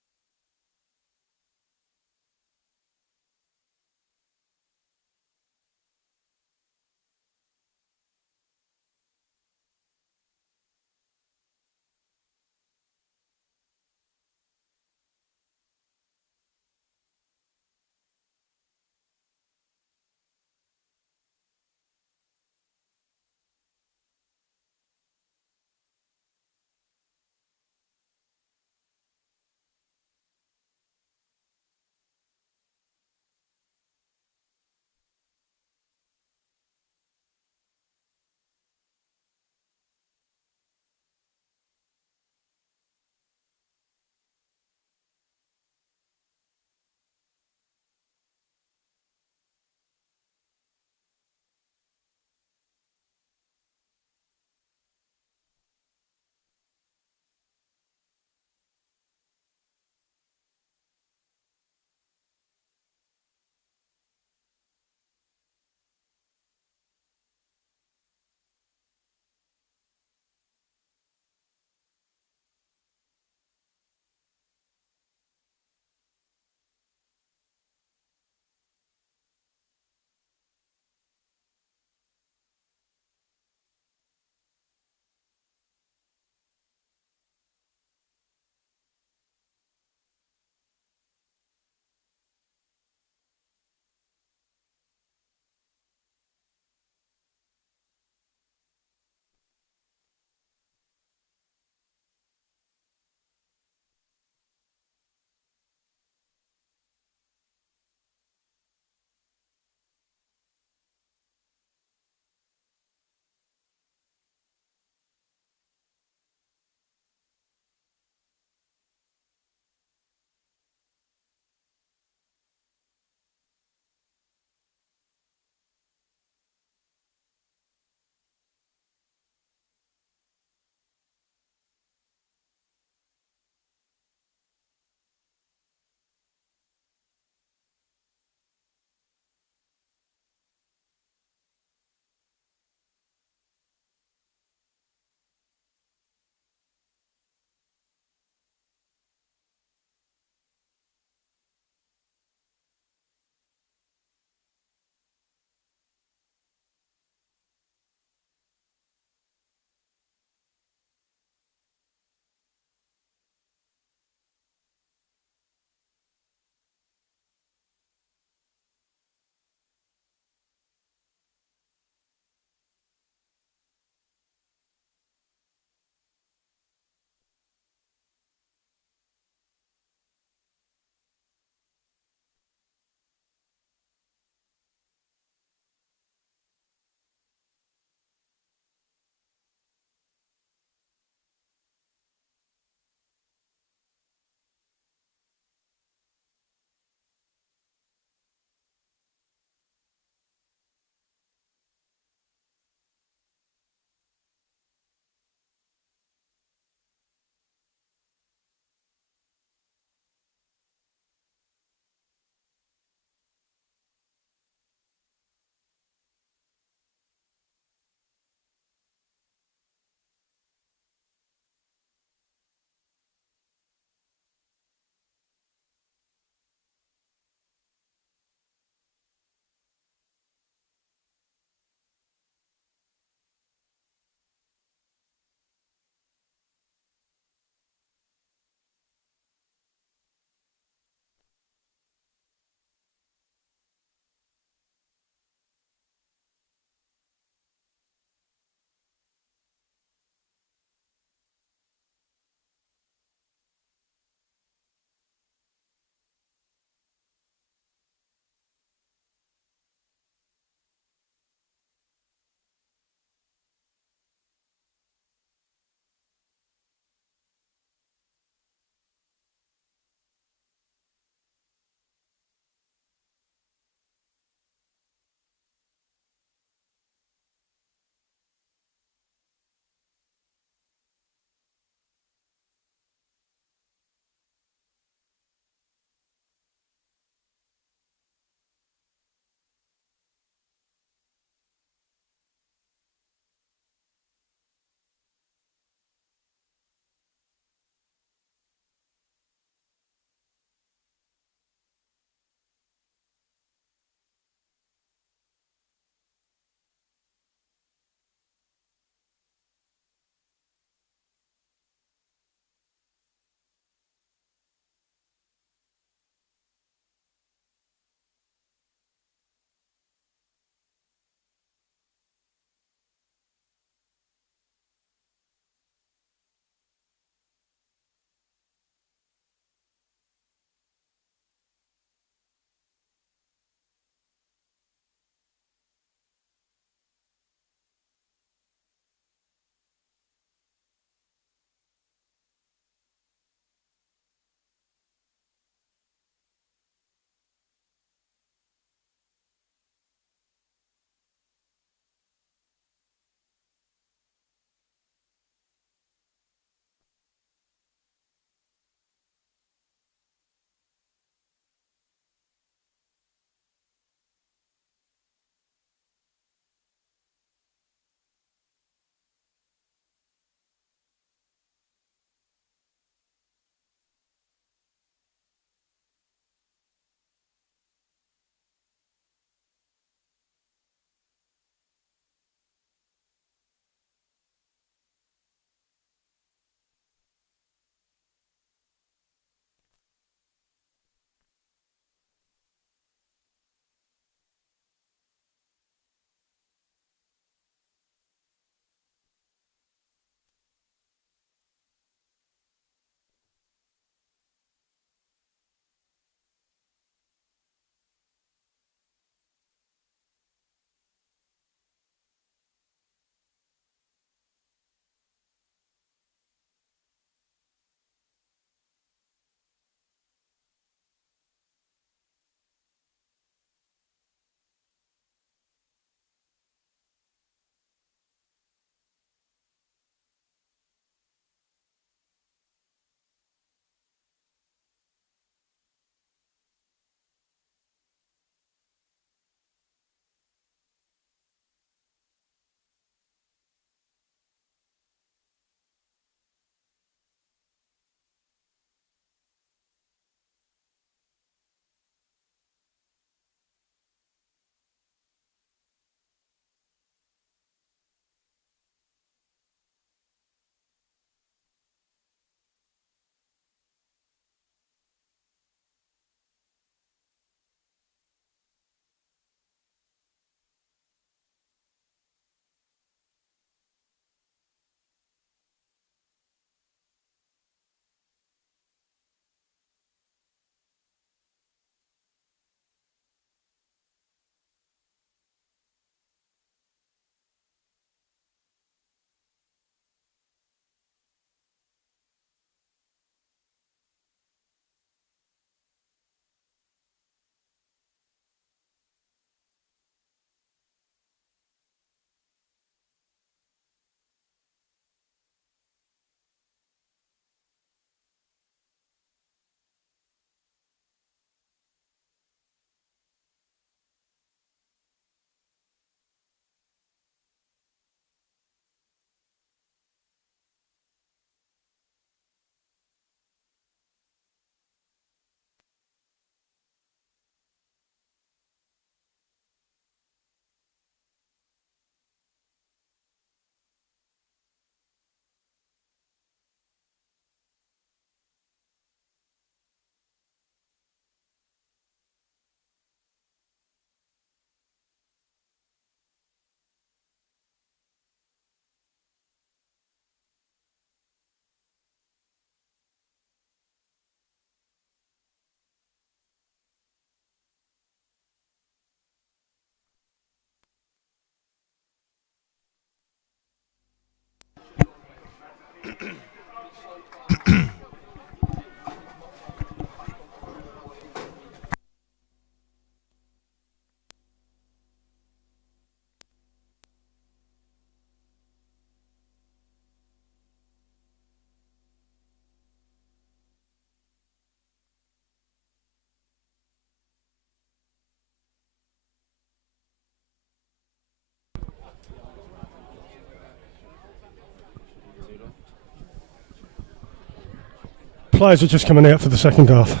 Players are just coming out for the second half.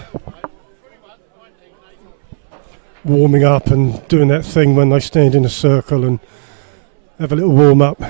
Warming up and doing that thing when they stand in a circle and have a little warm up.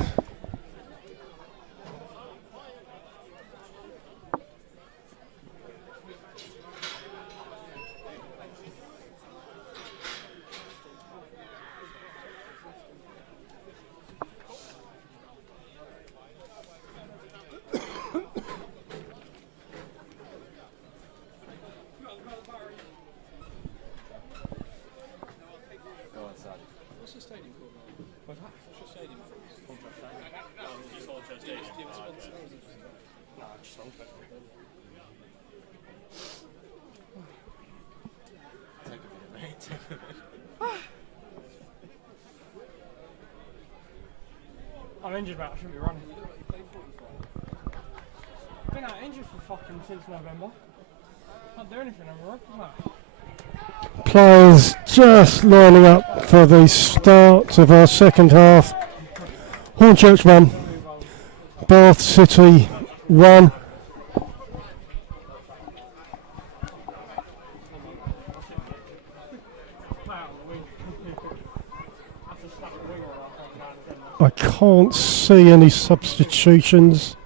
I'm injured, mate. I shouldn't be running. I've been out injured for fucking since November. Can't do anything anymore, no. Players just lining up for the start of our second half. Hornchurch 1, Bath City 1. I can't see any substitutions.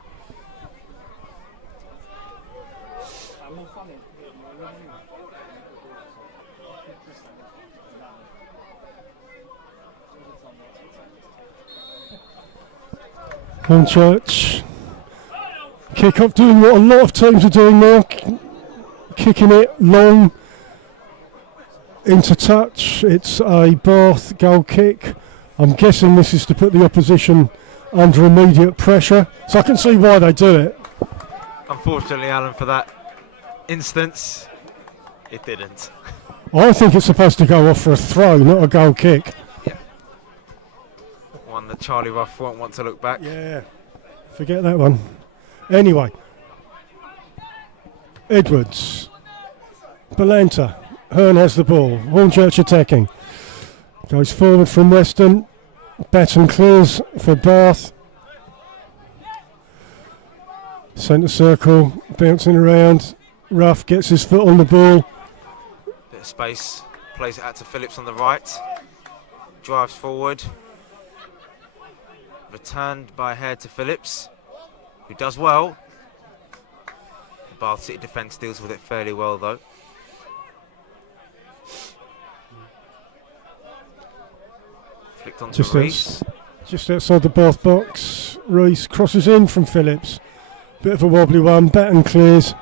Hornchurch kick off, doing what a lot of teams are doing now, kicking it long into touch. It's a Bath goal kick. I'm guessing this is to put the opposition under immediate pressure, so I can see why they do it. Unfortunately, Alan, for that instance, it didn't. I think it's supposed to go off for a throw, not a goal kick. Yeah. One that Charlie Ruff won't want to look back. Yeah, forget that one. Anyway, Edwards, Balanta, Hearn has the ball, Hornchurch attacking. Goes forward from Weston, Batten clears for Bath. Centre circle, bouncing around, Ruff gets his foot on the ball. Bit of space, plays it out to Phillips on the right. Drives forward. Returned by Hare to Phillips, who does well. The Bath City defence deals with it fairly well though. Flicked onto Reese. Just outside the Bath box, Reese crosses in from Phillips. Bit of a wobbly one, Batten clears.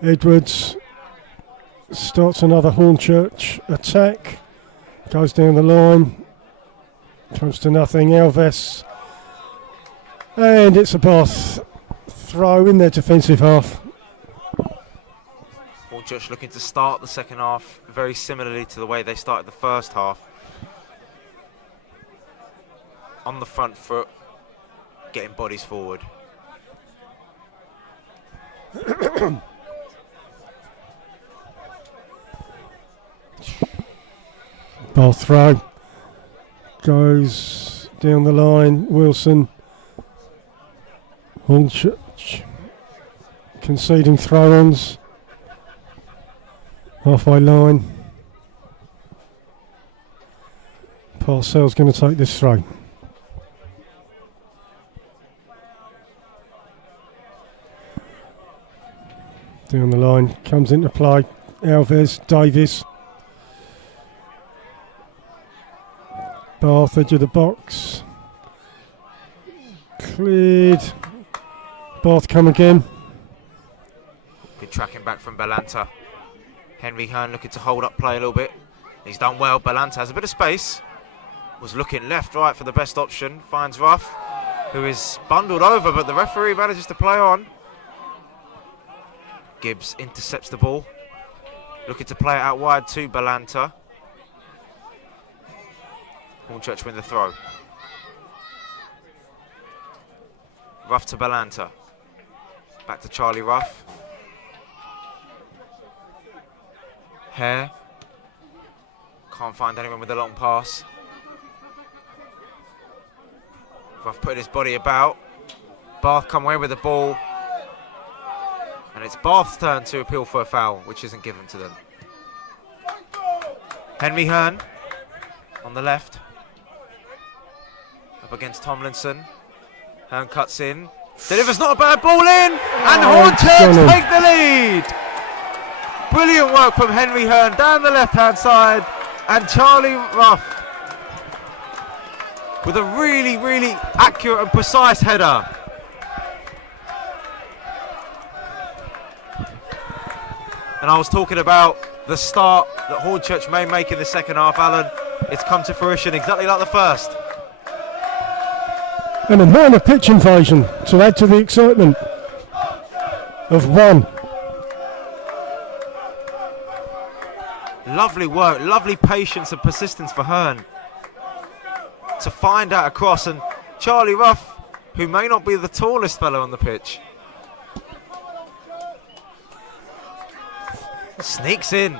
Edwards starts another Hornchurch attack. Goes down the line. Comes to nothing, Alves. And it's a Bath throw in their defensive half. Hornchurch looking to start the second half very similarly to the way they started the first half. On the front foot, getting bodies forward. Ball throw. Goes down the line, Wilson. Hornchurch conceding throw-ons. Halfway line. Parcell's going to take this throw. Down the line, comes into play. Alves, Davis. Bath, edge of the box. Cleared. Bath come again. Good tracking back from Balanta. Henry Hearn looking to hold up play a little bit. He's done well. Balanta has a bit of space. Was looking left, right for the best option. Finds Ruff. who is bundled over, but the referee manages to play on. Gibbs intercepts the ball, looking to play it out wide to Balanta. Hornchurch win the throw. Ruff to Balanta. Back to Charlie Ruff. Hare. Can't find anyone with a long pass. Ruff putting his body about. Bath come away with the ball. And it's Bath's turn to appeal for a foul, which isn't given to them. Henry Hearn on the left. Up against Tomlinson. Hearn cuts in. Delivers not a bad ball in. And Hornchurch take the lead. Brilliant work from Henry Hearn down the left-hand side. And Charlie Ruff with a really, really accurate and precise header. And I was talking about the start that Hornchurch may make in the second half, Alan. It's come to fruition exactly like the first. And a minor pitch invasion to add to the excitement of 1. Lovely work, lovely patience and persistence for Hearn to find out a cross, and Charlie Ruff, who may not be the tallest fellow on the pitch, sneaks in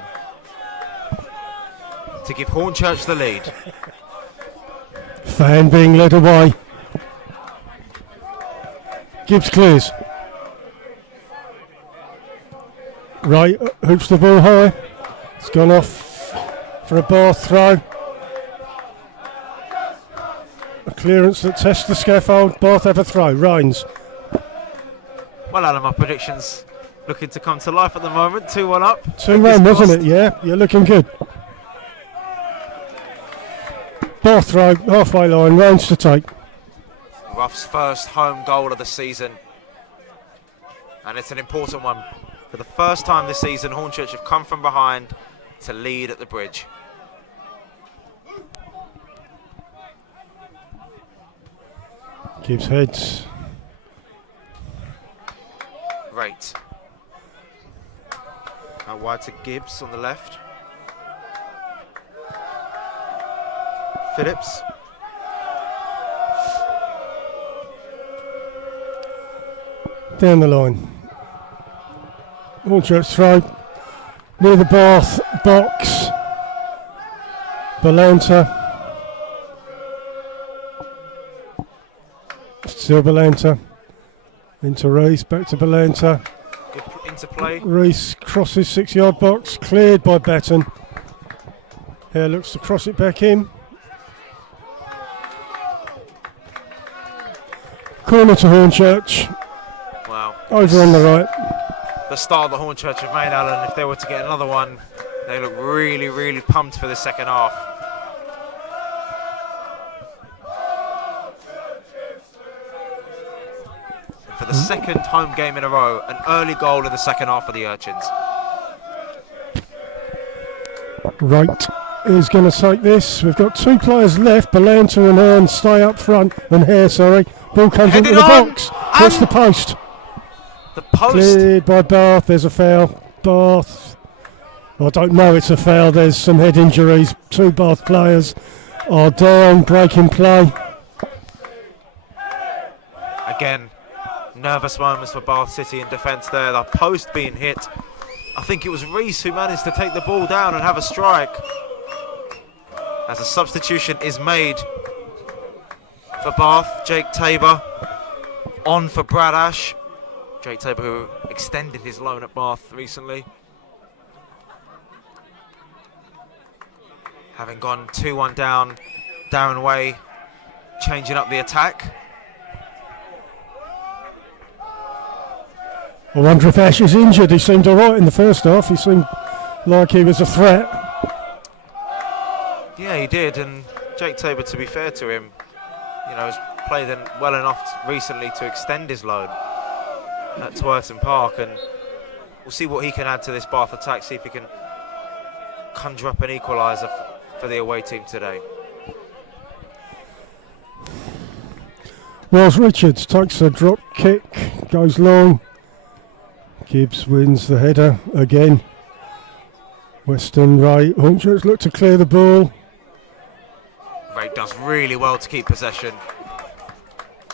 to give Hornchurch the lead. Fan being led away. Gibbs clears. Right, hoops the ball high. It's gone off for a Bath throw. A clearance that tests the scaffold. Bath have a throw. Rhines. Well, Alan, my predictions looking to come to life at the moment. 2-1 up. 2-1, wasn't it? Yeah, you're looking good. Bath throw, halfway line, Rhines to take. Ruff's first home goal of the season. And it's an important one. For the first time this season, Hornchurch have come from behind to lead at the bridge. Gibbs heads. Great. Out wide to Gibbs on the left. Phillips. Down the line. Hornchurch throw. Near the Bath box. Balanta. Still Balanta. Into Reese, back to Balanta. Good interplay. Reese crosses 6-yard box, cleared by Batten. Hare looks to cross it back in. Corner to Hornchurch. Wow. Over on the right. The start that Hornchurch have made, Alan, if they were to get another one, they look really, really pumped for the second half. For the second home game in a row, an early goal in the second half for the Urchins. Wright is going to take this. We've got 2 players left. Balanta and Hearn stay up front. And Hare, sorry. Ball comes into the box. Hits the post. The post. Cleared by Bath. There's a foul. Bath. I don't know it's a foul. There's some head injuries. 2 Bath players are down. Breaking play. Again, nervous moments for Bath City in defence there. The post being hit. I think it was Reese who managed to take the ball down and have a strike. As a substitution is made for Bath, Jake Tabor on for Brad Ash. Jake Tabor, who extended his loan at Bath recently. Having gone 2-1 down, Darren Way changing up the attack. I wonder if Ash is injured. He seemed all right in the first half. He seemed like he was a threat. Yeah, he did, and Jake Tabor, to be fair to him, you know, has played well enough recently to extend his loan at Twerton Park, and we'll see what he can add to this Bath attack, see if he can conjure up an equaliser for the away team today. Whilst Richards takes a drop kick, goes long. Gibbs wins the header again. Western Ray Hornchurch look to clear the ball. Ray does really well to keep possession.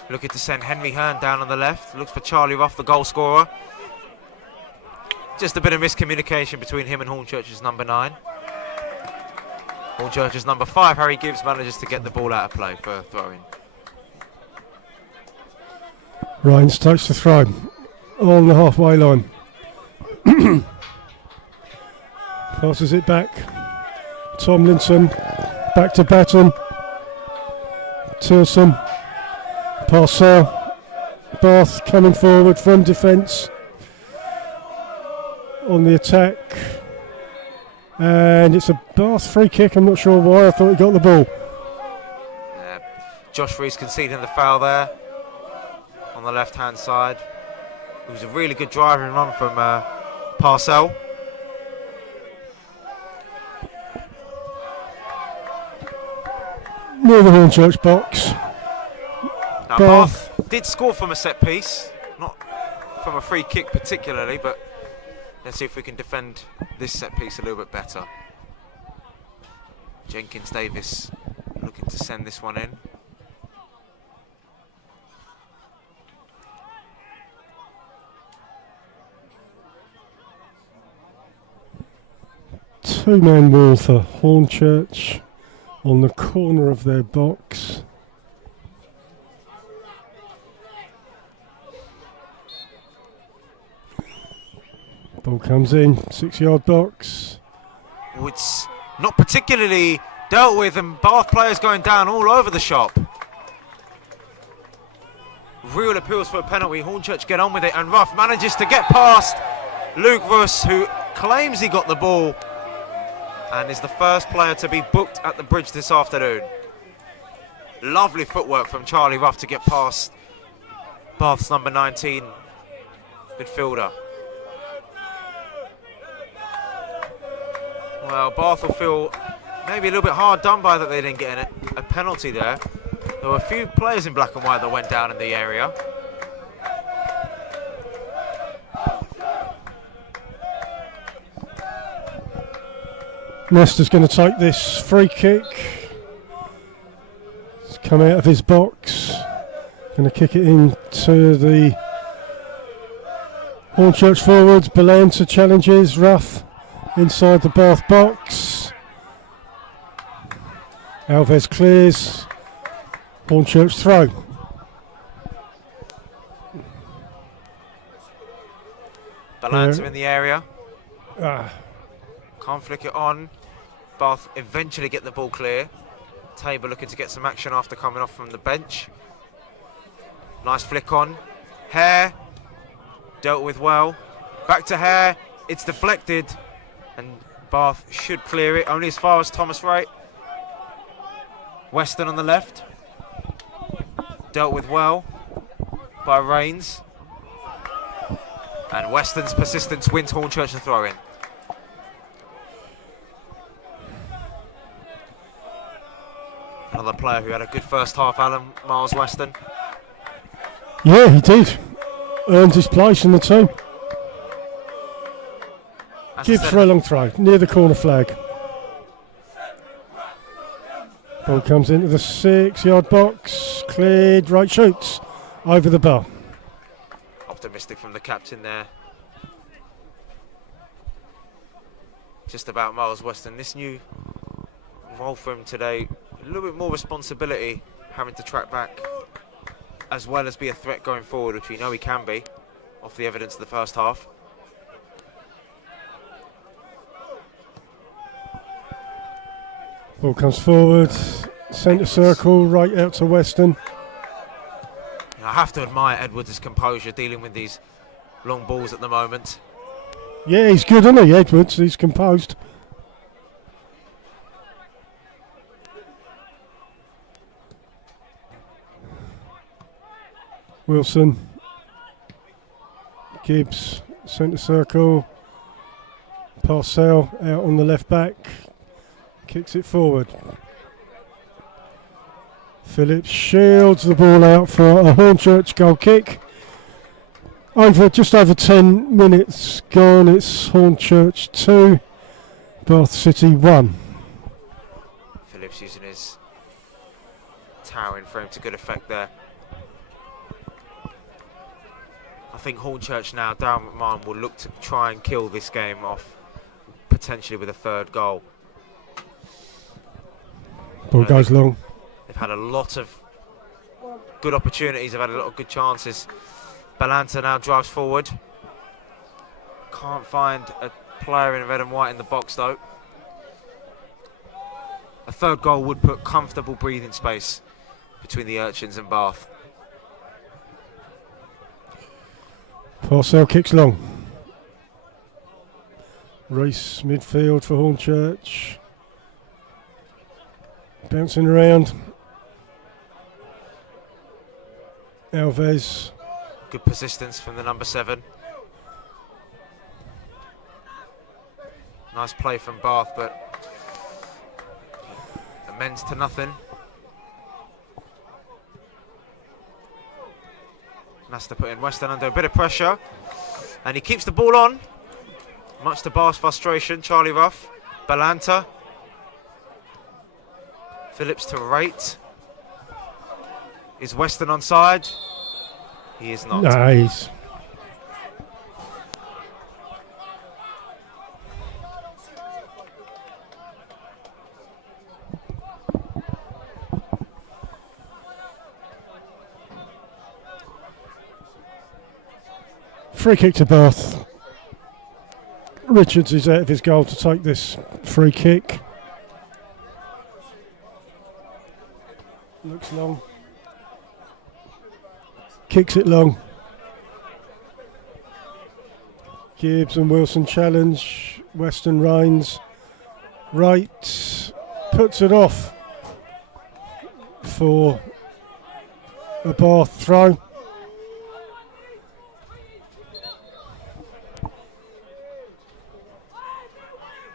Looking to send Henry Hearn down on the left. Looks for Charlie Ruff, the goal scorer. Just a bit of miscommunication between him and Hornchurch's number 9. Hornchurch's number 5, Harry Gibbs, manages to get the ball out of play for a throw-in. Rhines takes the throw on the halfway line. Passes it back. Tomlinson back to Batten. Tilson. Parcell. Bath coming forward from defence. On the attack. And it's a Bath free kick. I'm not sure why. I thought he got the ball. Josh Rees conceding the foul there on the left-hand side. It was a really good driving run from Parcell. Near the Hornchurch box. Now Bath did score from a set piece, not from a free kick particularly, but let's see if we can defend this set piece a little bit better. Jenkins Davis looking to send this one in. Two-man wall for Hornchurch on the corner of their box. Ball comes in, 6-yard box. Oh, it's not particularly dealt with, and Bath players going down all over the shop. Real appeals for a penalty. Hornchurch get on with it, and Ruff manages to get past Luke Russ, who claims he got the ball and is the first player to be booked at the bridge this afternoon. Lovely footwork from Charlie Ruff to get past Bath's number 19 midfielder. Well, Bath will feel maybe a little bit hard done by that they didn't get a penalty there. There were a few players in black and white that went down in the area. Nestor's going to take this free kick. He's come out of his box. Going to kick it into the Hornchurch forwards. Balanta challenges. Ruff inside the Bath box. Alves clears. Hornchurch throw. Balanta in the area. Ah. Can't flick it on. Bath eventually get the ball clear. Tabor looking to get some action after coming off from the bench. Nice flick on. Hare dealt with well. Back to Hare. It's deflected, and Bath should clear it only as far as Thomas Wright. Weston on the left. Dealt with well by Rains. And Weston's persistence wins Hornchurch the throw-in. Another player who had a good first half, Alan, Miles Weston. Yeah, he did. Earned his place in the team. Gibbs for a long throw, near the corner flag. Ball comes into the 6-yard box. Cleared, Wright shoots over the bar. Optimistic from the captain there. Just about Miles Weston. This new role for him today. A little bit more responsibility, having to track back as well as be a threat going forward, which we know he can be off the evidence of the first half. Ball comes forward, centre circle, right out to Weston. I have to admire Edwards' composure dealing with these long balls at the moment. Yeah, he's good, isn't he, Edwards? He's composed. Wilson, Gibbs, centre circle, Parcell out on the left back, kicks it forward. Phillips shields the ball out for a Hornchurch goal kick. Just over 10 minutes gone. It's Hornchurch 2, Bath City 1. Phillips using his towering frame to good effect there. I think Hornchurch now, Darren McMahon, will look to try and kill this game off, potentially with a third goal. Ball goes long. They've had a lot of good opportunities, they've had a lot of good chances. Balanta now drives forward. Can't find a player in red and white in the box though. A third goal would put comfortable breathing space between the Urchins and Bath. Parcell kicks long. Reese midfield for Hornchurch. Bouncing around. Alves. Good persistence from the number 7. Nice play from Bath, but amends to nothing. Master put in Weston under a bit of pressure, and he keeps the ball on, much to Bath's frustration. Charlie Ruff, Balanta, Phillips to Rate. Is Weston onside? He is not. Nice. Free kick to Bath. Richards is out of his goal to take this free kick. Looks long. Kicks it long. Gibbs and Wilson challenge. Weston Rains. Wright puts it off for a Bath throw.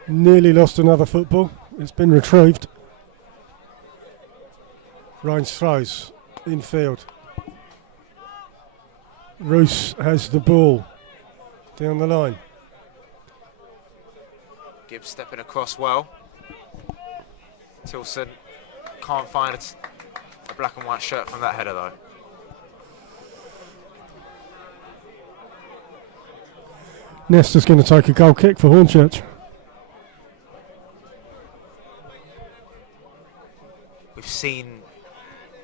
Nearly lost another football. It's been retrieved. Rains throws infield. Roos has the ball down the line. Gibbs stepping across well. Tilson can't find a black and white shirt from that header though. Nestor's going to take a goal kick for Hornchurch. We've seen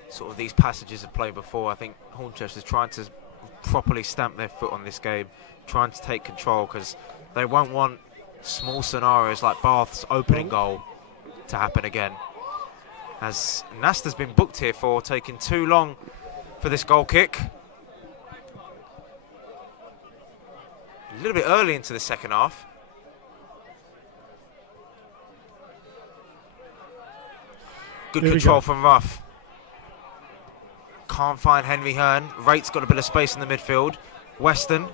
sort of these passages of play before. I think Hornchurch is trying to properly stamp their foot on this game, trying to take control, because they won't want small scenarios like Bath's opening goal to happen again. As Nasta's been booked here for taking too long for this goal kick. A little bit early into the second half. Good control from Ruff. Can't find Henry Hearn. Rate's got a bit of space in the midfield. Weston.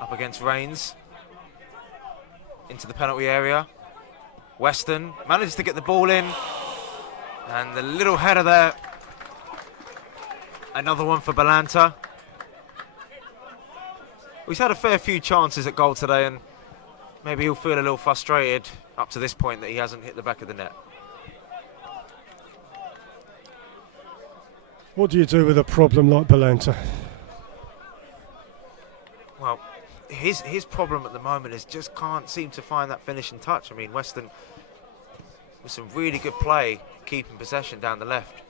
Up against Rains. Into the penalty area. Weston manages to get the ball in. And the little header there. Another one for Balanta. He's had a fair few chances at goal today, and maybe he'll feel a little frustrated up to this point that he hasn't hit the back of the net. What do you do with a problem like Balanta? Well, his problem at the moment is just can't seem to find that finishing touch. I mean, Weston with some really good play, keeping possession down the left.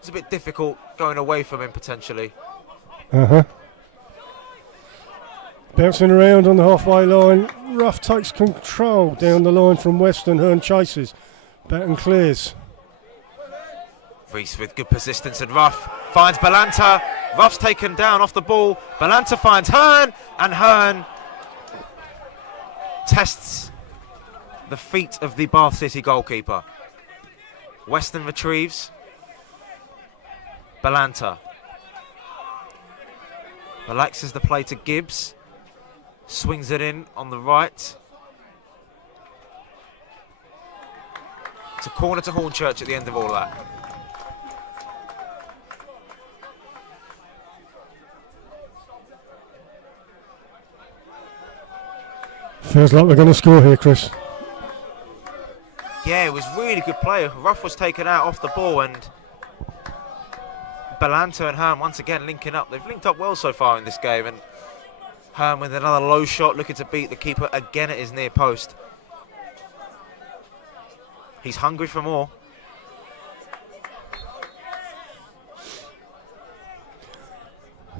It's a bit difficult going away from him potentially. Bouncing around on the halfway line. Ruff takes control down the line from Weston. Hearn chases. Batten clears. Reese with good persistence, and Ruff finds Balanta. Ruff's taken down off the ball. Balanta finds Hearn, and Hearn tests the feet of the Bath City goalkeeper. Weston retrieves. Balanta relaxes the play to Gibbs. Swings it in on the right a corner to Hornchurch at the end of all that. Feels like we're going to score here, Chris. Yeah, it was really good play. Ruff was taken out off the ball, and Belanto and Hearn once again linking up. They've linked up well so far in this game, and Hearn with another low shot looking to beat the keeper again at his near post. He's hungry for more.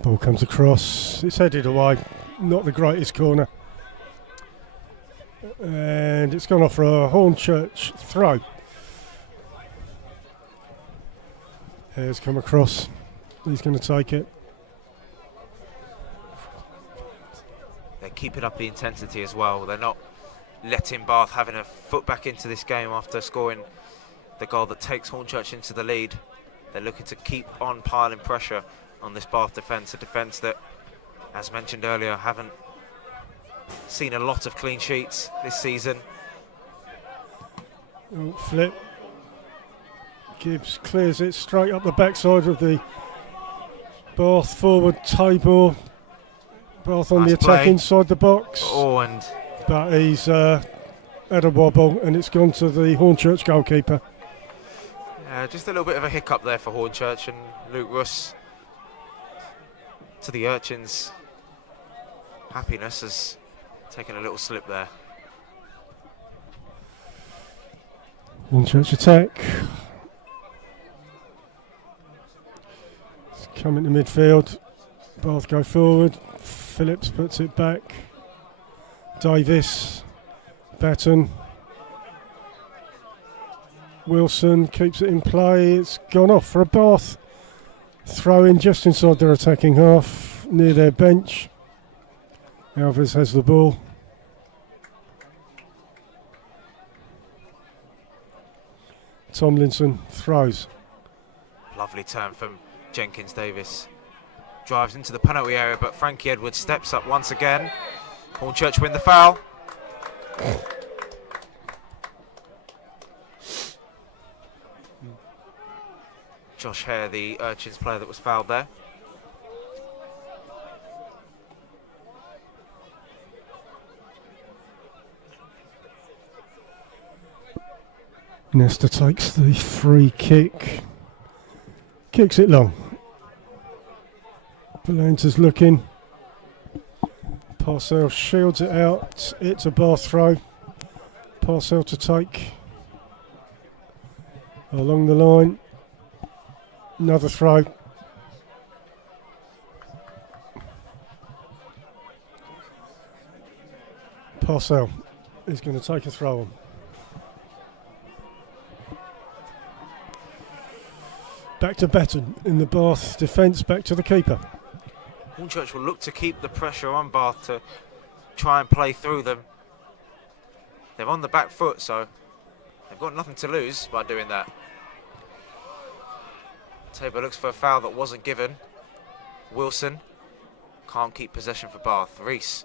Ball comes across. It's headed away. Not the greatest corner. And it's gone off for a Hornchurch throw. Hare's come across. He's going to take it. They're keeping up the intensity as well. They're not letting Bath having a foot back into this game after scoring the goal that takes Hornchurch into the lead. They're looking to keep on piling pressure on this Bath defence, a defence that, as mentioned earlier, haven't seen a lot of clean sheets this season. Oh, flip. Gibbs clears it straight up the backside of the Bath forward table. Bath on Nice the attack play. inside the box. Oh, and But he's had a wobble and it's gone to the Hornchurch goalkeeper. just a little bit of a hiccup there for Hornchurch, and Luke Russ, to the Urchins' happiness, has taken a little slip there. Hornchurch attack. It's coming to midfield. Bath go forward. Phillips puts it back. Davis. Batten. Wilson keeps it in play. It's gone off for a Bath throw in just inside their attacking half, near their bench. Alves has the ball. Tomlinson throws. Lovely turn from Jenkins Davis. Drives into the penalty area, but Frankie Edwards steps up once again. Hornchurch win the foul. Josh Hare, the Urchins player that was fouled there. Nesta takes the free kick. Kicks it long. Belanta's looking. Parcell shields it out. It's a Bath throw. Parcell to take. Along the line. Another throw. Parcell is going to take a throw on. Back to Batten in the Bath defence, back to the keeper. Hornchurch will look to keep the pressure on Bath to try and play through them. They're on the back foot, so they've got nothing to lose by doing that. Tabor looks for a foul that wasn't given. Wilson can't keep possession for Bath. Reese,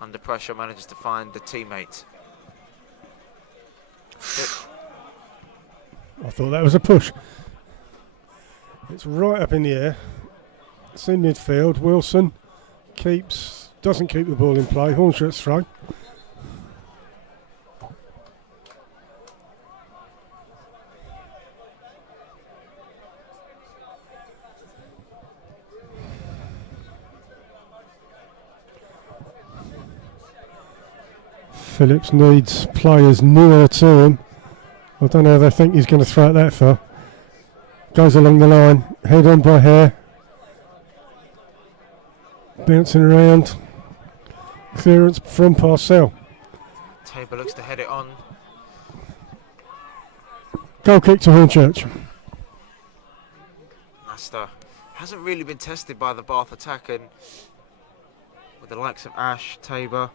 under pressure, manages to find the teammate. I thought that was a push. It's right up in the air. It's in midfield. Wilson doesn't keep the ball in play. Hornchurch throw. Phillips needs players nearer to him. I don't know how they think he's going to throw it that far. Goes along the line, head on by Hare. Bouncing around. Clearance from Parcell. Tabor looks to head it on. Goal kick to Hornchurch. Nasta hasn't really been tested by the Bath attack, and with the likes of Ash, Tabor,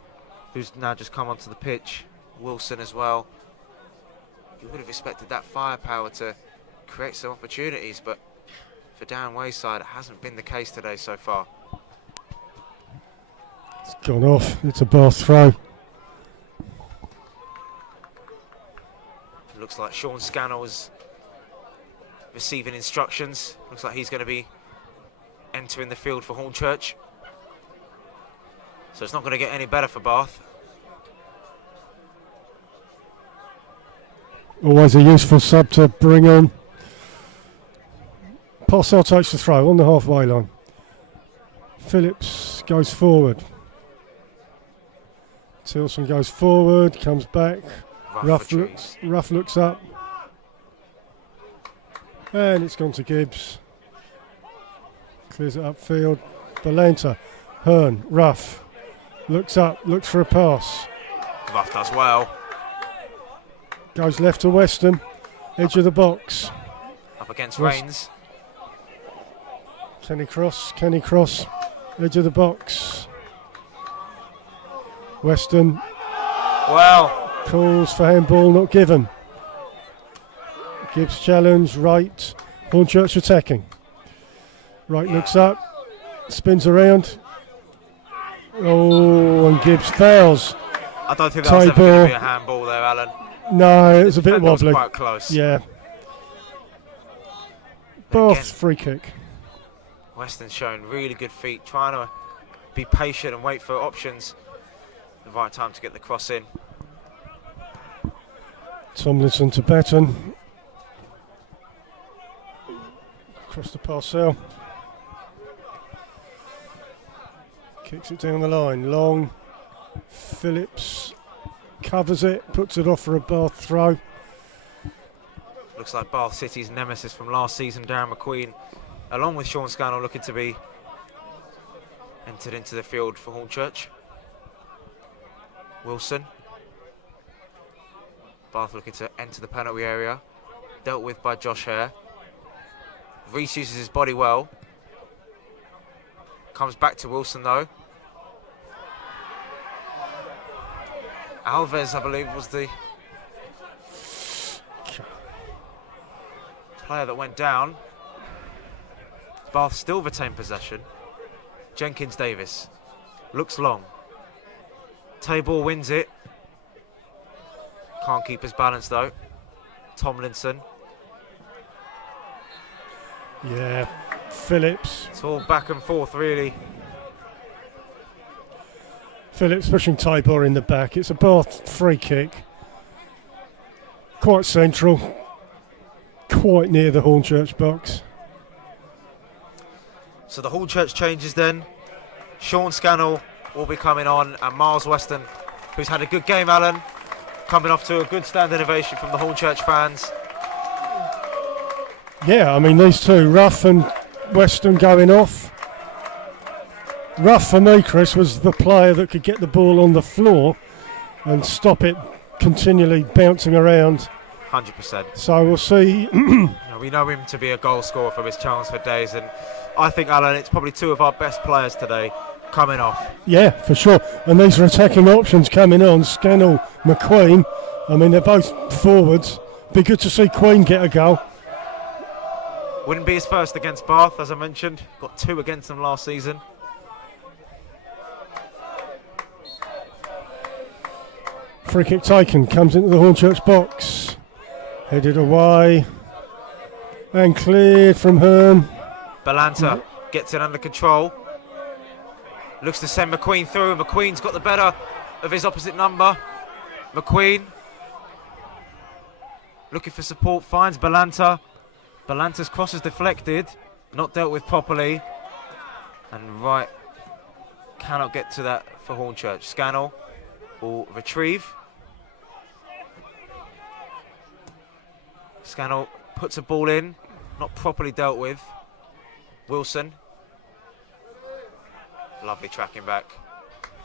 who's now just come onto the pitch, Wilson as well, you would have expected that firepower to create some opportunities, but for Down Wayside it hasn't been the case today so far. It's gone off. It's a Bath throw. Looks like Sean Scannell is receiving instructions. Looks like he's going to be entering the field for Hornchurch. So it's not going to get any better for Bath. Always a useful sub to bring on. Parcell takes the throw on the halfway line. Phillips goes forward. Tilson goes forward, comes back. Ruff looks up. And it's gone to Gibbs. Clears it upfield. Balanta, Hearn, Ruff. Looks up, looks for a pass. Ruff does well. Goes left to Weston. Edge of the box. Up against Rains. Kenny Cross. Edge of the box. Weston. Well. Calls for handball, not given. Gibbs challenge, right. Hornchurch attacking. Right looks up. Spins around. Oh, and Gibbs fouls. I don't think that was ever going to be a handball there, Alan. No, it was a bit wobbly. Was quite close. Yeah. Bath free kick. Weston's showing really good feet, trying to be patient and wait for options. The right time to get the cross in. Tomlinson to Batten. Across the Parcell. Kicks it down the line. Long. Phillips covers it, puts it off for a Bath throw. Looks like Bath City's nemesis from last season, Darren McQueen, along with Sean Scannell, looking to be entered into the field for Hornchurch. Wilson. Bath looking to enter the penalty area. Dealt with by Josh Hare. Reese uses his body well. Comes back to Wilson though. Alves, I believe, was the player that went down. Bath still retain possession. Jenkins Davis looks long. Tabor wins it. Can't keep his balance though. Tomlinson. Yeah, Phillips. It's all back and forth really. Phillips pushing Tabor in the back. It's a Bath free kick. Quite central. Quite near the Hornchurch box. So the Hornchurch changes then. Sean Scannell will be coming on, and Miles Weston, who's had a good game, Alan, coming off to a good standing ovation from the Hornchurch fans. Yeah, I mean, these two, Ruff and Weston, going off. Ruff, for me, Chris, was the player that could get the ball on the floor and stop it continually bouncing around. 100%. So we'll see. We know him to be a goal scorer from his Chelmsford days, and I think, Alan, it's probably two of our best players today coming off. Yeah, for sure. And these are attacking options coming on. Scannell, McQueen. I mean, they're both forwards. Be good to see Queen get a goal. Wouldn't be his first against Bath, as I mentioned. Got 2 against them last season. Free kick taken, comes into the Hornchurch box. Headed away. And cleared from Hearn. Balanta gets it under control. Looks to send McQueen through, and McQueen's got the better of his opposite number. McQueen looking for support, finds Balanta. Balanta's cross is deflected, not dealt with properly. And right, cannot get to that for Hornchurch. Scannell will retrieve. Scannell puts a ball in, not properly dealt with. Wilson. Lovely tracking back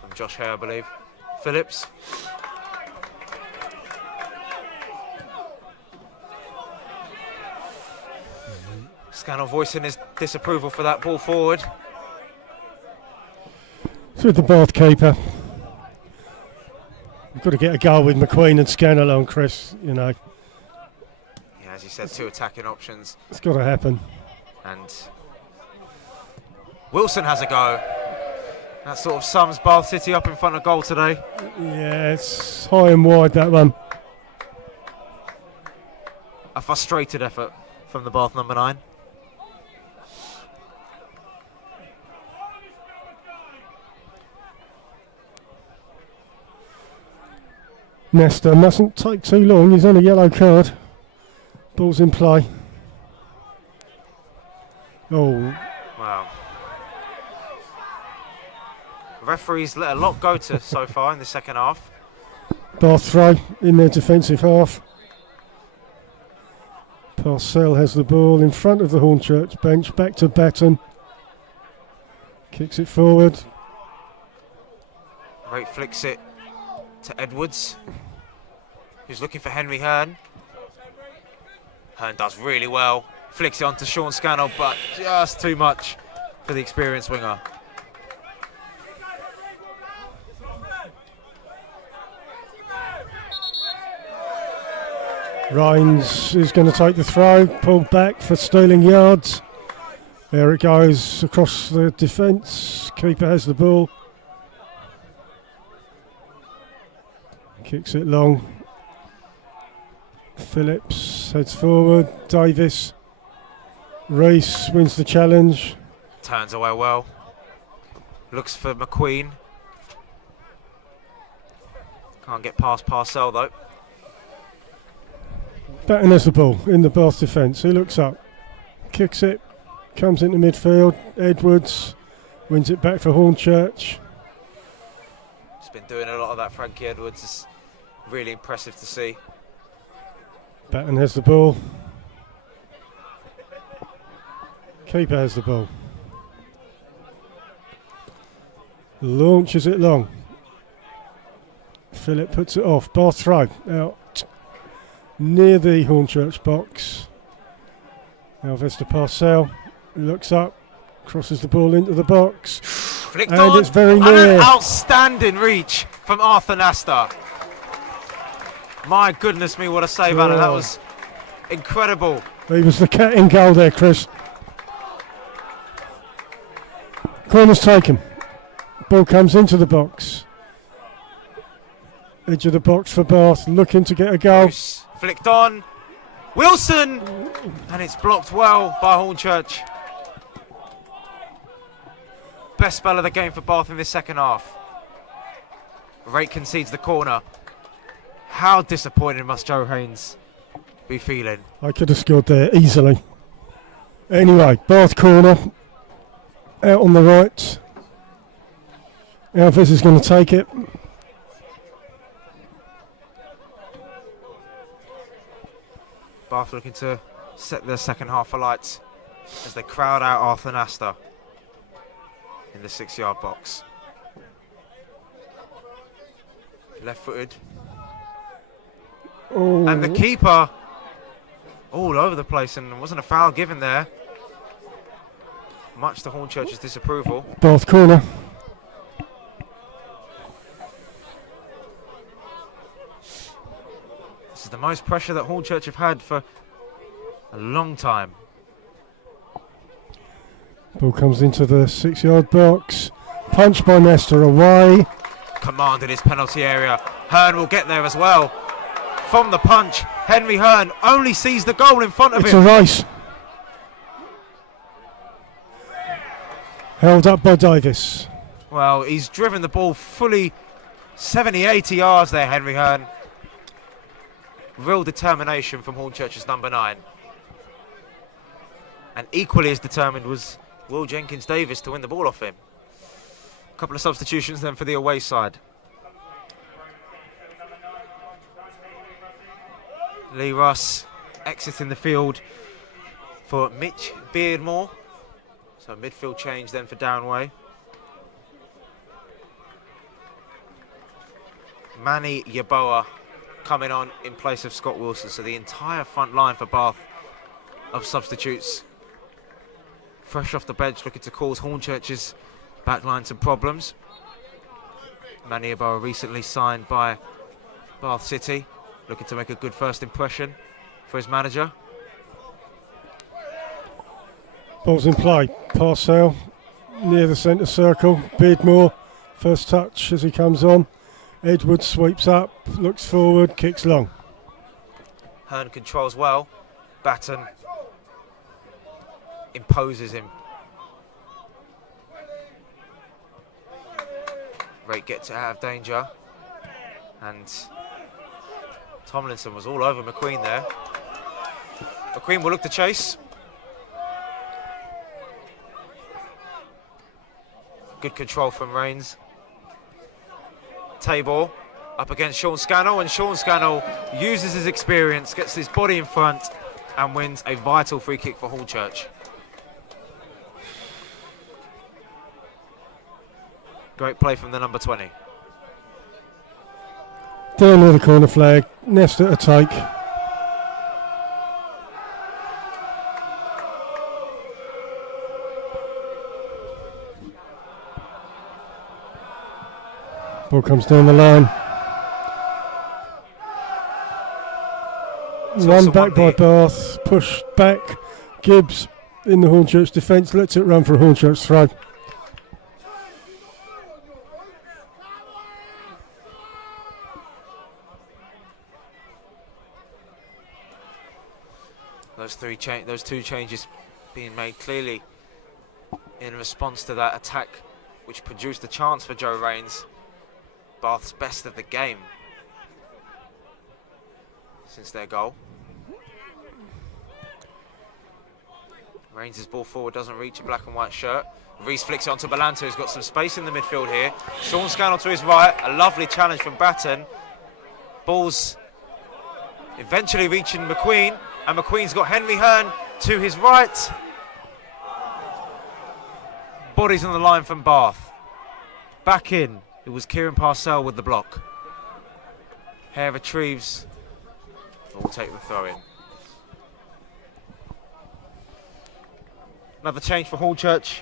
from Josh Hare, I believe. Phillips. Scannell voicing his disapproval for that ball forward. It's with the Bath keeper. We've got to get a goal with McQueen and Scannell on, Chris, you know. Yeah, as you said, 2 attacking options. It's got to happen. And Wilson has a go. That sort of sums Bath City up in front of goal today. Yeah, it's high and wide, that one. a frustrated effort from the Bath number 9. Nesta mustn't take too long, he's on a yellow card. Ball's in play. Oh, Wow. Referees let a lot go to so far in the second half. Bath throw in their defensive half. Parcell has the ball in front of the Hornchurch bench, back to Batten. Kicks it forward. Rate flicks it to Edwards, who's looking for Henry Hearn. Hearn does really well. Flicks it onto Sean Scannell, but just too much for the experienced winger. Rhines is going to take the throw, pulled back for stealing yards. There it goes across the defence. Keeper has the ball. Kicks it long. Phillips heads forward. Davis. Reese wins the challenge. Turns away well. Looks for McQueen. Can't get past Parcell though. Batten has the ball in the Bath defence. He looks up. Kicks it. Comes into midfield. Edwards wins it back for Hornchurch. He's been doing a lot of that, Frankie Edwards. It's really impressive to see. Batten has the ball. Keeper has the ball. Launches it long. Phillip puts it off. Bath throw out near the Hornchurch box. Alves to Parcell. Looks up. Crosses the ball into the box. Flicked And on. it's very And near. an outstanding reach from Arthur Nasta. My goodness me, what a save, Alan. That was incredible. He was the cat in goal there, Chris. Corner's taken. Ball comes into the box. Edge of the box for Bath, looking to get a goal. Bruce flicked on. Wilson! And it's blocked well by Hornchurch. Best spell of the game for Bath in this second half. Rake concedes the corner. How disappointed must Joe Haynes be feeling? I could have scored there easily. Anyway, Bath corner. Out on the right. Alves is going to take it. Bath looking to set their second half alight as they crowd out Arthur Nasta in the 6-yard box. Left-footed. Oh. And the keeper all over the place, and wasn't a foul given there. Much to Hornchurch's disapproval. Bath corner. This is the most pressure that Hornchurch have had for a long time. Ball comes into the 6-yard box. Punch by Nesta away. Commanded his penalty area. Hearn will get there as well. From the punch, Henry Hearn only sees the goal in front of It's a him. race. Held up by Davis. Well, he's driven the ball fully 70, 80 yards there, Henry Hearn. Real determination from Hornchurch's number 9. And equally as determined was Will Jenkins-Davis to win the ball off him. A couple of substitutions then for the away side. Lee Russ exiting the field for Mitch Beardmore. So midfield change then for Downway. Manny Yeboah coming on in place of Scott Wilson. So the entire front line for Bath of substitutes. Fresh off the bench, looking to cause Hornchurch's backline some problems. Manny Yeboah recently signed by Bath City, looking to make a good first impression for his manager. Ball's in play. Parcell near the centre circle. Beardmore, first touch as he comes on. Edwards sweeps up, looks forward, kicks long. Hearn controls well. Batten imposes him. Rate gets it out of danger, and Tomlinson was all over McQueen there. McQueen will look to chase. Good control from Rains. Tabor up against Sean Scannell, and Sean Scannell uses his experience, gets his body in front, and wins a vital free kick for Hornchurch. Great play from the number 20. Down near the corner flag, Nest at a take. Ball comes down the line. Run back by Bath, push back. Gibbs in the Hornchurch defence, lets it run for a Hornchurch throw. Those two changes being made clearly in response to that attack, which produced a chance for Joe Rains. Bath's best of the game since their goal. Rains' ball forward doesn't reach a black and white shirt. Reese flicks it onto Balanta, who's got some space in the midfield here. Sean Scannell to his right, a lovely challenge from Batten. Ball's eventually reaching McQueen, and McQueen's got Henry Hearn to his right. Bodies on the line from Bath. Back in, it was Kieran Parcell with the block. Hare retrieves, will take the throw in. Another change for Hornchurch,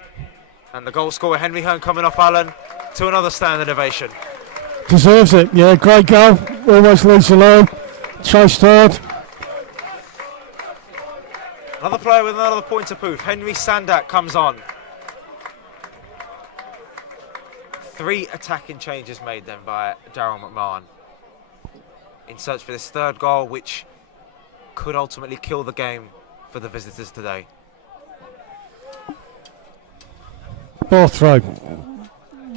and the goal scorer Henry Hearn coming off Allen to another standing ovation. Deserves it, yeah, great goal, almost leads the line, chased hard. Another player with another point to prove. Henry Sandak comes on. 3 attacking changes made then by Darryl McMahon in search for this third goal, which could ultimately kill the game for the visitors today. Bath throw,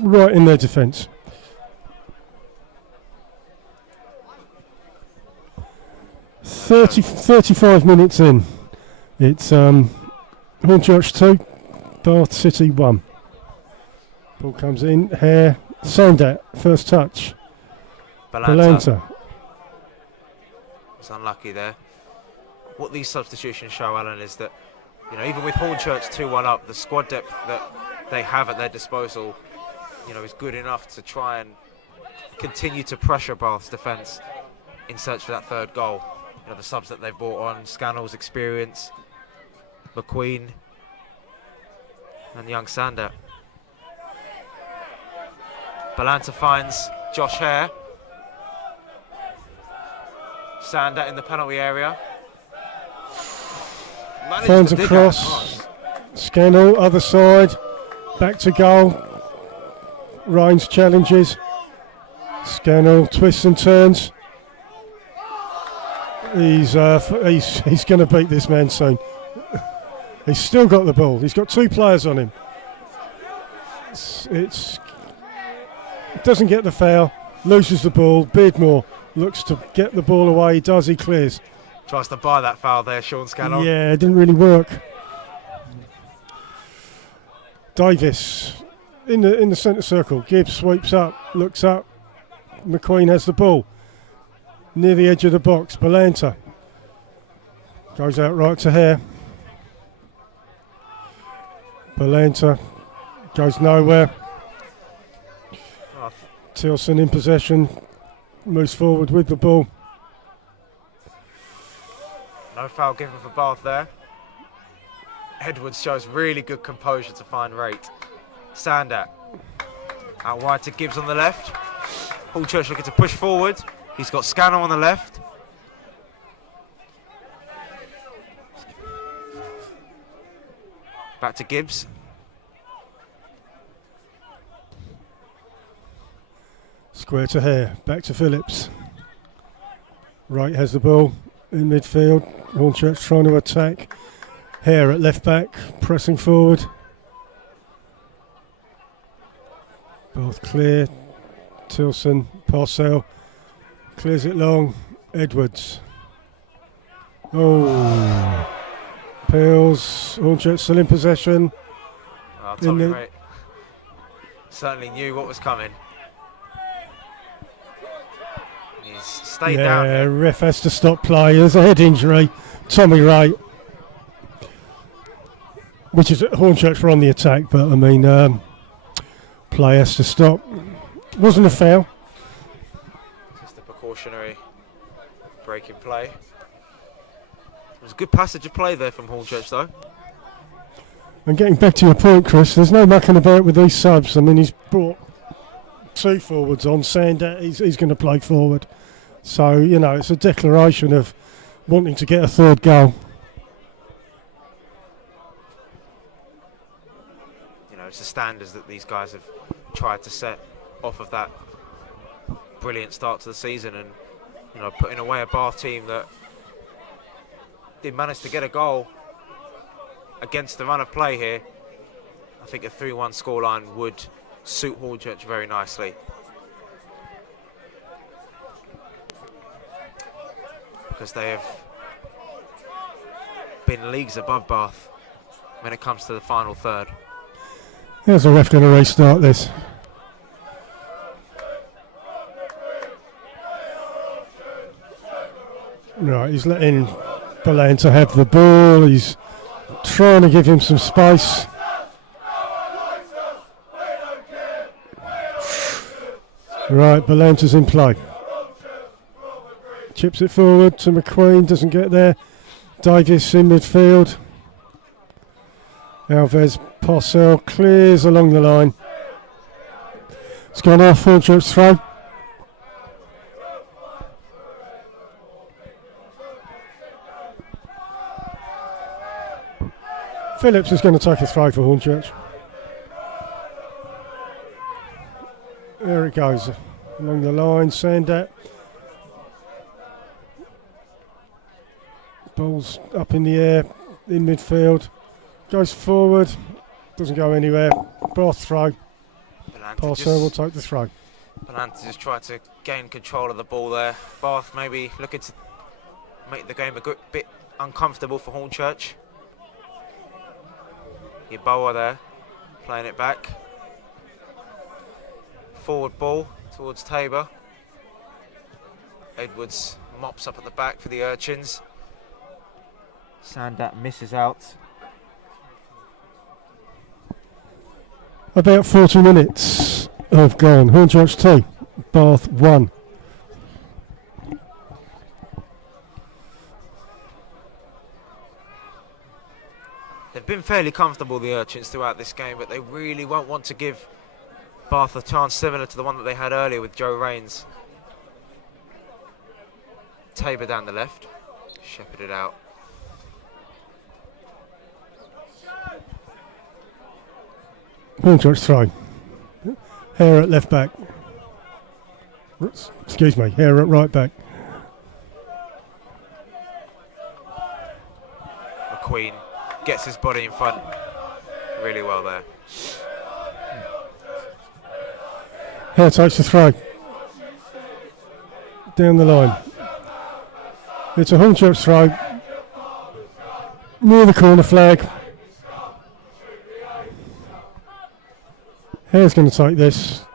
right in their defence. So 35 minutes in. It's Hornchurch 2, Bath City 1. Ball comes in, Hare, Sandat, first touch. Balanta. It's unlucky there. What these substitutions show, Alan, is that, you know, even with Hornchurch 2-1 up, the squad depth that they have at their disposal, you know, is good enough to try and continue to pressure Bath's defence in search for that third goal. You know, the subs that they've brought on, Scannell's experience, McQueen, and young Sandat. Balanta finds Josh Hare. Sandat in the penalty area. Finds a cross. Scannell, other side. Back to goal. Rains challenges. Scannell twists and turns. He's going to beat this man soon. He's still got the ball. He's got 2 players on him. It's doesn't get the foul, loses the ball. Beardmore looks to get the ball away. He does. He clears. Tries to buy that foul there, Sean Scannell. Yeah, it didn't really work. Davis in the centre circle. Gibbs sweeps up, looks up. McQueen has the ball near the edge of the box. Balanta goes out right to Hare. Balanta goes nowhere. Tilson in possession, moves forward with the ball. No foul given for Bath there. Edwards shows really good composure to find Rate. Sandat out wide to Gibbs on the left. Hornchurch looking to push forward. He's got Scannell on the left. Back to Gibbs. Square to Hare, back to Phillips. Wright has the ball, in midfield. Hornchurch trying to attack. Hare at left back, pressing forward. Both clear. Tilson, Parcell clears it long. Edwards. Oh. Peels. Hornchurch still in possession. Oh, Tommy Wright certainly knew what was coming. He's stayed down Yeah, there. ref has to stop play. There's a head injury. Tommy Wright. Which is Hornchurch were on the attack, but I mean, play has to stop. Wasn't a foul. Just a precautionary break in play. It was a good passage of play there from Hornchurch, though. And getting back to your point, Chris, there's no mucking about with these subs. I mean, he's brought 2 forwards on. Sander, he's going to play forward. So, you know, it's a declaration of wanting to get a 3rd goal. You know, it's the standards that these guys have tried to set off of that brilliant start to the season, and, you know, putting away a Bath team that did manage to get a goal against the run of play here. I think a 3-1 scoreline would suit Hornchurch very nicely. Because they have been leagues above Bath when it comes to the final third. There's a ref going to restart this. Right, he's letting Balanta have the ball. He's trying to give him some space. Right, Balanta's in play. Chips it forward to McQueen, doesn't get there. Davis in midfield. Alves, Parcell clears along the line. It's gone off, Hornchurch throw. Phillips is going to take a throw for Hornchurch. There it goes, along the line, Sandat. Ball's up in the air, in midfield. Goes forward, doesn't go anywhere. Bath throw. Parcell will take the throw. Balanta just tried to gain control of the ball there. Bath maybe looking to make the game a good bit uncomfortable for Hornchurch. Yeboah there, playing it back. Forward ball towards Tabor. Edwards mops up at the back for the Urchins. Sandat misses out. About 40 minutes have gone. Hornchurch 2, Bath 1. They've been fairly comfortable, the Urchins, throughout this game, but they really won't want to give Bath a chance similar to the one that they had earlier with Joe Rains. Tabor down the left, shepherded out. Hornchurch throw. Hare at left back. Excuse me, Hare at right back. McQueen gets his body in front really well there. Hare takes the throw. Down the line. It's a Hornchurch throw. Near the corner flag. Hare's going to take this.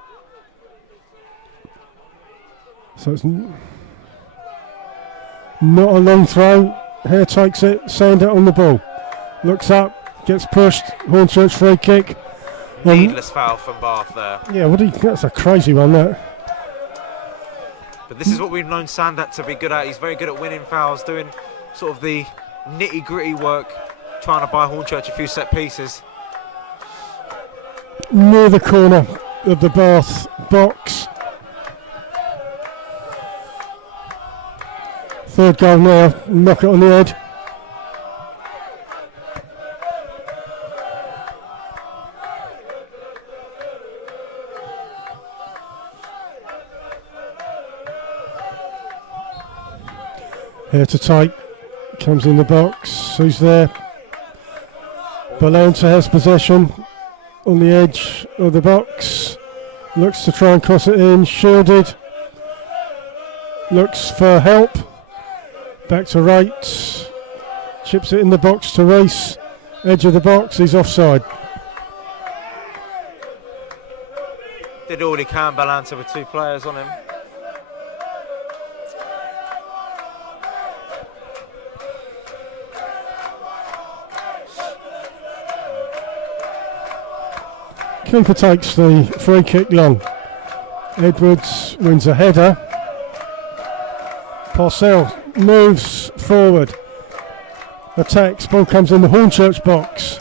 So it's not a long throw. Hare takes it. Sander on the ball. Looks up. Gets pushed. Hornchurch free kick. Needless foul from Bath there. Yeah, that's a crazy one, that. But this is what we've known Sandat to be good at. He's very good at winning fouls, doing sort of the nitty-gritty work, trying to buy Hornchurch a few set pieces. Near the corner of the Bath box. Third goal now, knock it on the head. Here to take. Comes in the box. Who's there? Balanta has possession on the edge of the box. Looks to try and cross it in. Shielded. Looks for help. Back to right. Chips it in the box to Reese. Edge of the box. He's offside. Did all he can, Balanta, with 2 players on him. Keeper takes the free kick long. Edwards wins a header. Parcell moves forward. Attacks. Ball comes in the Hornchurch box.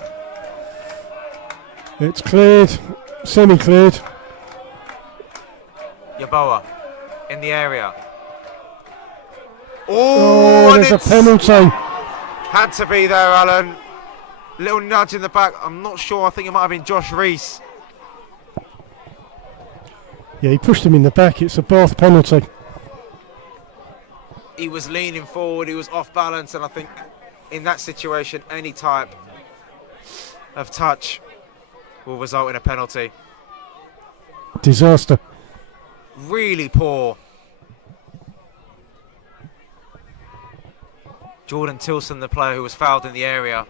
It's cleared. Semi-cleared. Yaboa in the area. Oh, and there's a it's penalty. had to be there, Alan. Little nudge in the back. I'm not sure. I think it might have been Josh Reese. Yeah, he pushed him in the back. It's a Bath penalty. He was leaning forward. He was off balance, and I think in that situation, any type of touch will result in a penalty. Disaster. Really poor. Jordan Tilson, the player who was fouled in the area.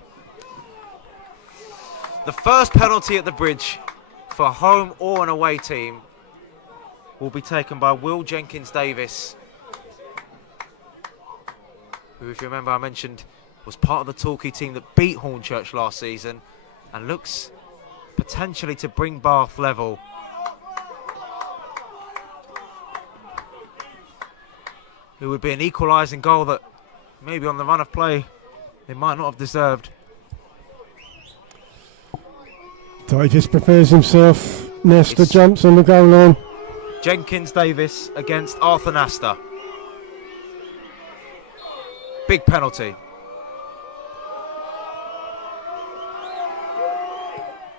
The first penalty at the bridge for a home or an away team will be taken by Will Jenkins-Davis, who, if you remember, I mentioned was part of the Torquay team that beat Hornchurch last season and looks potentially to bring Bath level. It would be an equalising goal that maybe on the run of play they might not have deserved. Davis prepares himself. Nesta jumps on the goal line. Jenkins-Davis against Arthur Nasta. Big penalty.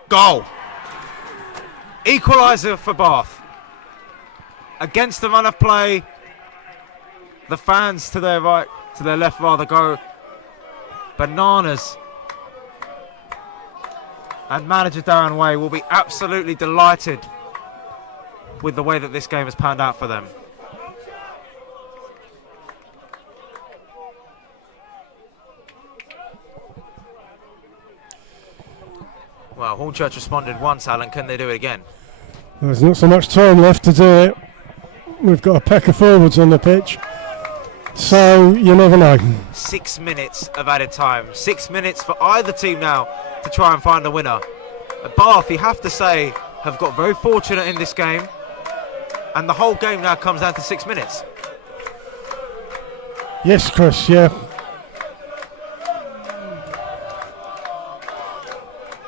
Goal. Equaliser for Bath. Against the run of play, the fans to their right, to their left rather, go bananas. And manager Darren Way will be absolutely delighted with the way that this game has panned out for them. Well, Hornchurch responded once, Alan. Can they do it again? There's not so much time left to do it. We've got a pack of forwards on the pitch, so you never know. 6 minutes of added time. 6 minutes for either team now to try and find a winner. Bath, you have to say, have got very fortunate in this game, and the whole game now comes down to 6 minutes. Yes, Chris, yeah.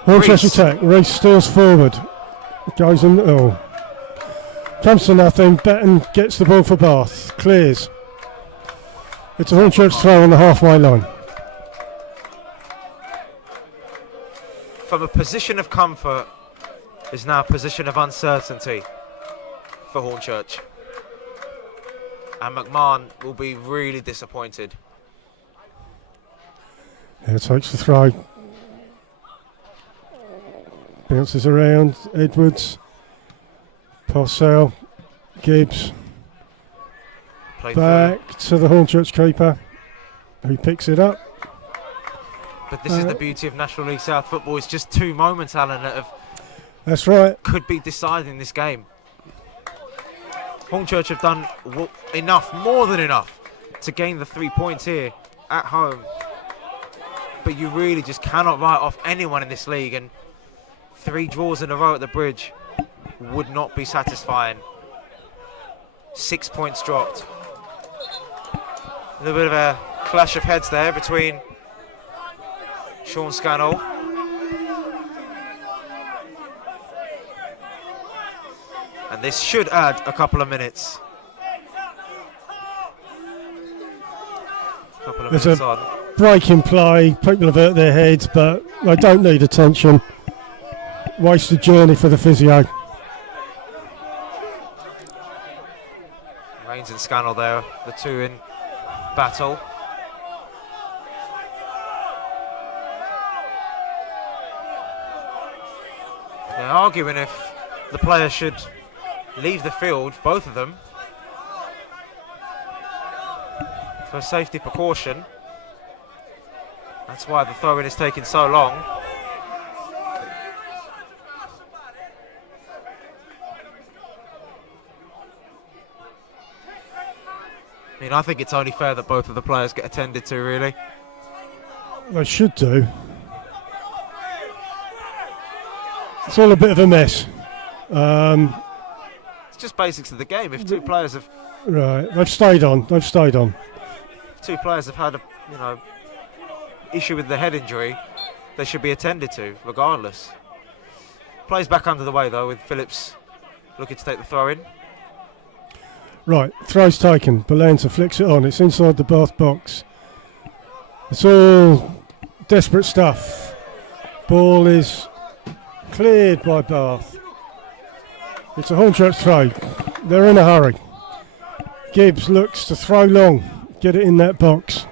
Hornchurch attack. Reese steals forward. Goes in. Oh. Comes to nothing. Batten gets the ball for Bath. Clears. It's a Hornchurch throw on the halfway line. From a position of comfort is now a position of uncertainty for Hornchurch. And McMahon will be really disappointed. Here takes the throw. Bounces around. Edwards. Parcell. Gibbs. Played Back to the Hornchurch keeper, who picks it up. But this is the beauty of National League South football. It's just 2 moments, Alan, that That's right. could be deciding this game. Hornchurch have done enough, more than enough, to gain the 3 points here at home. But you really just cannot write off anyone in this league, and 3 draws in a row at the bridge would not be satisfying. 6 points dropped. A little bit of a clash of heads there between Sean Scannell and this should add a couple of minutes. There's a break in play. People avert their heads, but they don't need attention. Wasted journey for the physio. Rains and Scannell there, the 2 in battle. They're arguing if the player should leave the field, both of them, for safety precaution. That's why the throw-in is taking so long. I mean, I think it's only fair that both of the players get attended to, really. They should do. It's all a bit of a mess. It's just basics of the game. If two players have They've stayed on. two players have had a issue with the head injury, they should be attended to, regardless. Plays back under the way though, with Phillips looking to take the throw in. Right, throw's taken. Balanza flicks it on. It's inside the Bath box. It's all desperate stuff. Ball is cleared by Bath. It's a Hornchurch throw. They're in a hurry. Gibbs looks to throw long. Get it in that box.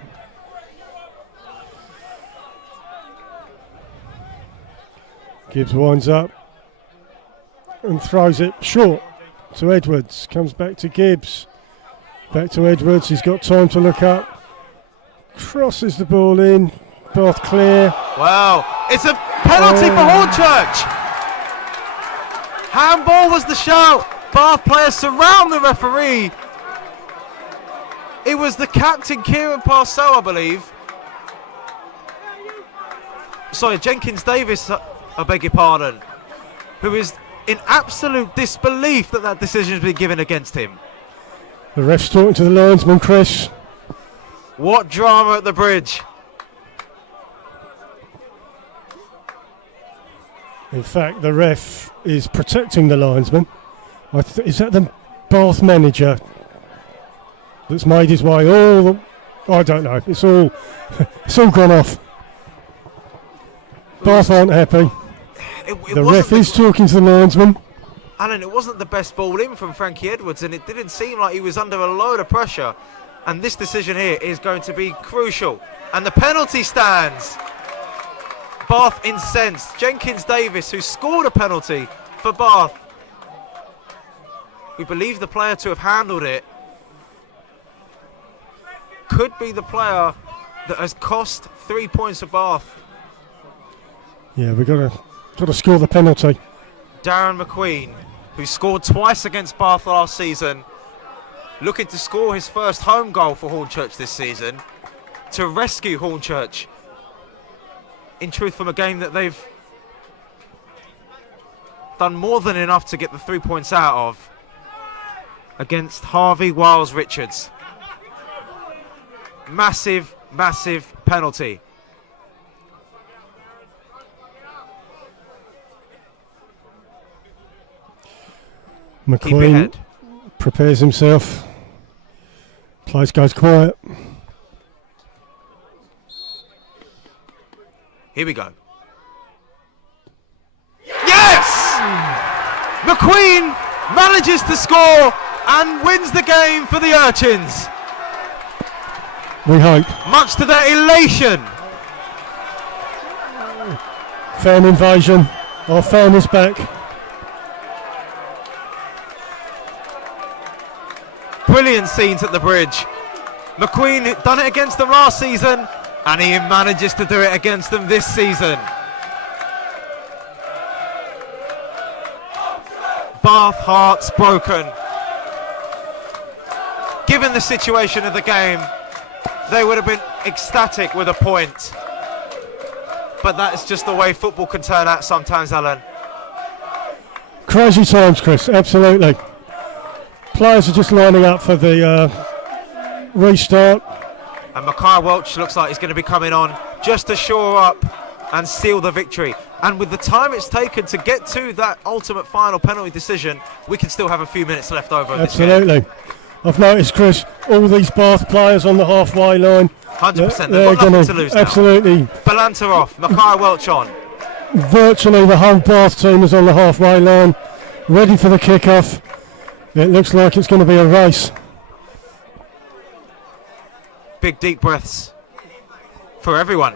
Gibbs winds up and throws it short to Edwards. Comes back to Gibbs. Back to Edwards. He's got time to look up. Crosses the ball in. Bath clear. Wow, it's a penalty for Hornchurch. Handball was the shout. Bath players surround the referee. It was the captain, Kieran Parcell, I believe. Sorry, Jenkins Davis, I beg your pardon, who is in absolute disbelief that that decision has been given against him. The ref's talking to the linesman, Chris. What drama at the bridge. In fact, the ref is protecting the linesman. Is that the Bath manager that's made his way all? I don't know. It's all gone off. Bath aren't happy. The ref is talking to the linesman. Alan, it wasn't the best ball in from Frankie Edwards, and it didn't seem like he was under a load of pressure. And this decision here is going to be crucial. And the penalty stands. Bath incensed. Jenkins Davis, who scored a penalty for Bath, we believe the player to have handled it, could be the player that has cost 3 points for Bath. Yeah, we've got to score the penalty. Darren McQueen, who scored twice against Bath last season, looking to score his first home goal for Hornchurch this season, to rescue Hornchurch, in truth, from a game that they've done more than enough to get the 3 points out of, against Harvey Wiles Richards. Massive, massive penalty. McQueen prepares himself. Place goes quiet. Here we go. Yes! McQueen manages to score and wins the game for the Urchins. We hope. Much to their elation. Fan invasion. Our fan is back. Brilliant scenes at the bridge. McQueen done it against them last season, and he manages to do it against them this season. Bath hearts broken. Given the situation of the game, they would have been ecstatic with a point. But that's just the way football can turn out sometimes, Alan. Crazy times, Chris, absolutely. Players are just lining up for the restart. And Mackay Welch looks like he's going to be coming on just to shore up and seal the victory. And with the time it's taken to get to that ultimate final penalty decision, we can still have a few minutes left over. Absolutely. I've noticed, Chris, all these Bath players on the halfway line. 100%. They've got nothing to lose now. Absolutely. Balanta off. Mackay Welch on. Virtually the whole Bath team is on the halfway line, ready for the kick-off. It looks like it's going to be a race. Big deep breaths for everyone.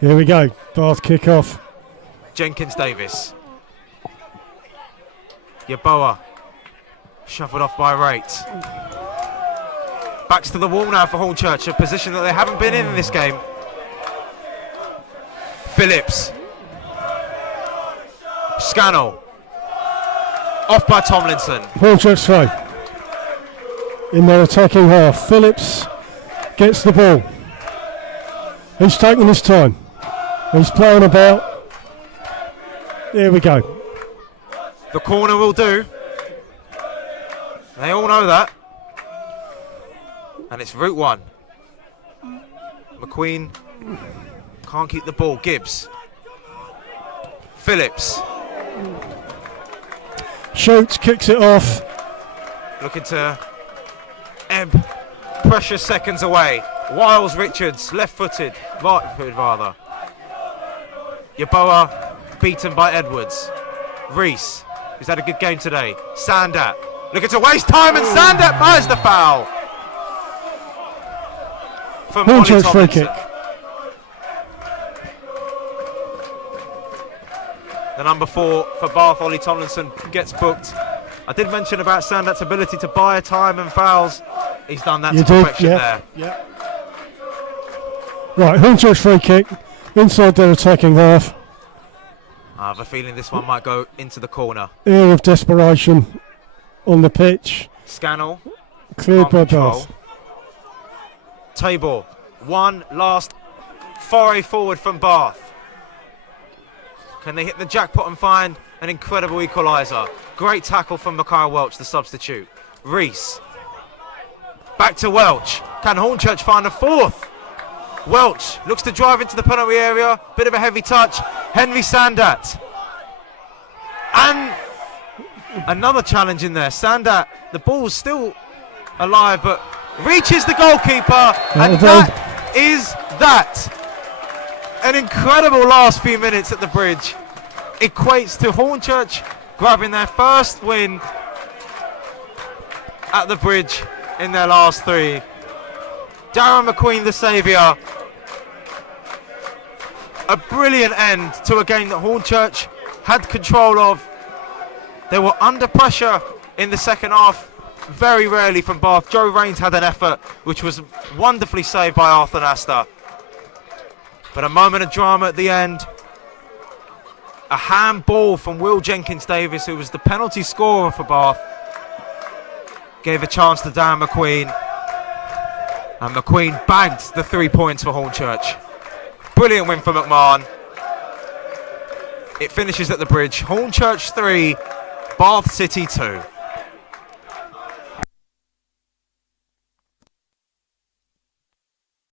Here we go. Bath kick-off. Jenkins Davis. Yaboa. Shuffled off by Rate. Backs to the wall now for Hornchurch, a position that they haven't been in this game. Phillips. Scannell. Off by Tomlinson. Hornchurch throw. In their attacking half. Phillips gets the ball. He's taking his time. He's playing about. There we go. The corner will do. They all know that. And it's route one. McQueen can't keep the ball. Gibbs. Phillips. Shoots, kicks it off. Looking to ebb. Precious seconds away. Wiles Richards, left-footed. Right-footed rather. Yaboa beaten by Edwards. Reese, who's had a good game today. Sandat. Looking to waste time, and Sandat buys the foul. For Hornchurch free Tomlinson. kick. The number 4 for Bath, Ollie Tomlinson, gets booked. I did mention about Sandat's ability to buy time and fouls. He's done that to perfection there. Yeah. Right, Hornchurch free kick. Inside their attacking half. I have a feeling this one might go into the corner. Air of desperation on the pitch. Scannell. Cleared by Control. Bath. Tabor. One last foray forward from Bath. Can they hit the jackpot and find an incredible equaliser? Great tackle from Micaiah Welch, the substitute. Reese. Back to Welch. Can Hornchurch find a fourth? Welch looks to drive into the penalty area. Bit of a heavy touch. Henry Sandat. And another challenge in there. Sandat, the ball's still alive, but reaches the goalkeeper. And that is that. An incredible last few minutes at the bridge. Equates to Hornchurch grabbing their first win at the bridge in their last 3. Darren McQueen, the saviour. A brilliant end to a game that Hornchurch had control of. They were under pressure in the second half, very rarely from Bath. Joe Raines had an effort which was wonderfully saved by Arthur Nasta. But a moment of drama at the end. A handball from Will Jenkins-Davis, who was the penalty scorer for Bath. Gave a chance to Darren McQueen. And McQueen bagged the 3 points for Hornchurch. Brilliant win for McMahon. It finishes at the bridge. Hornchurch 3, Bath City 2.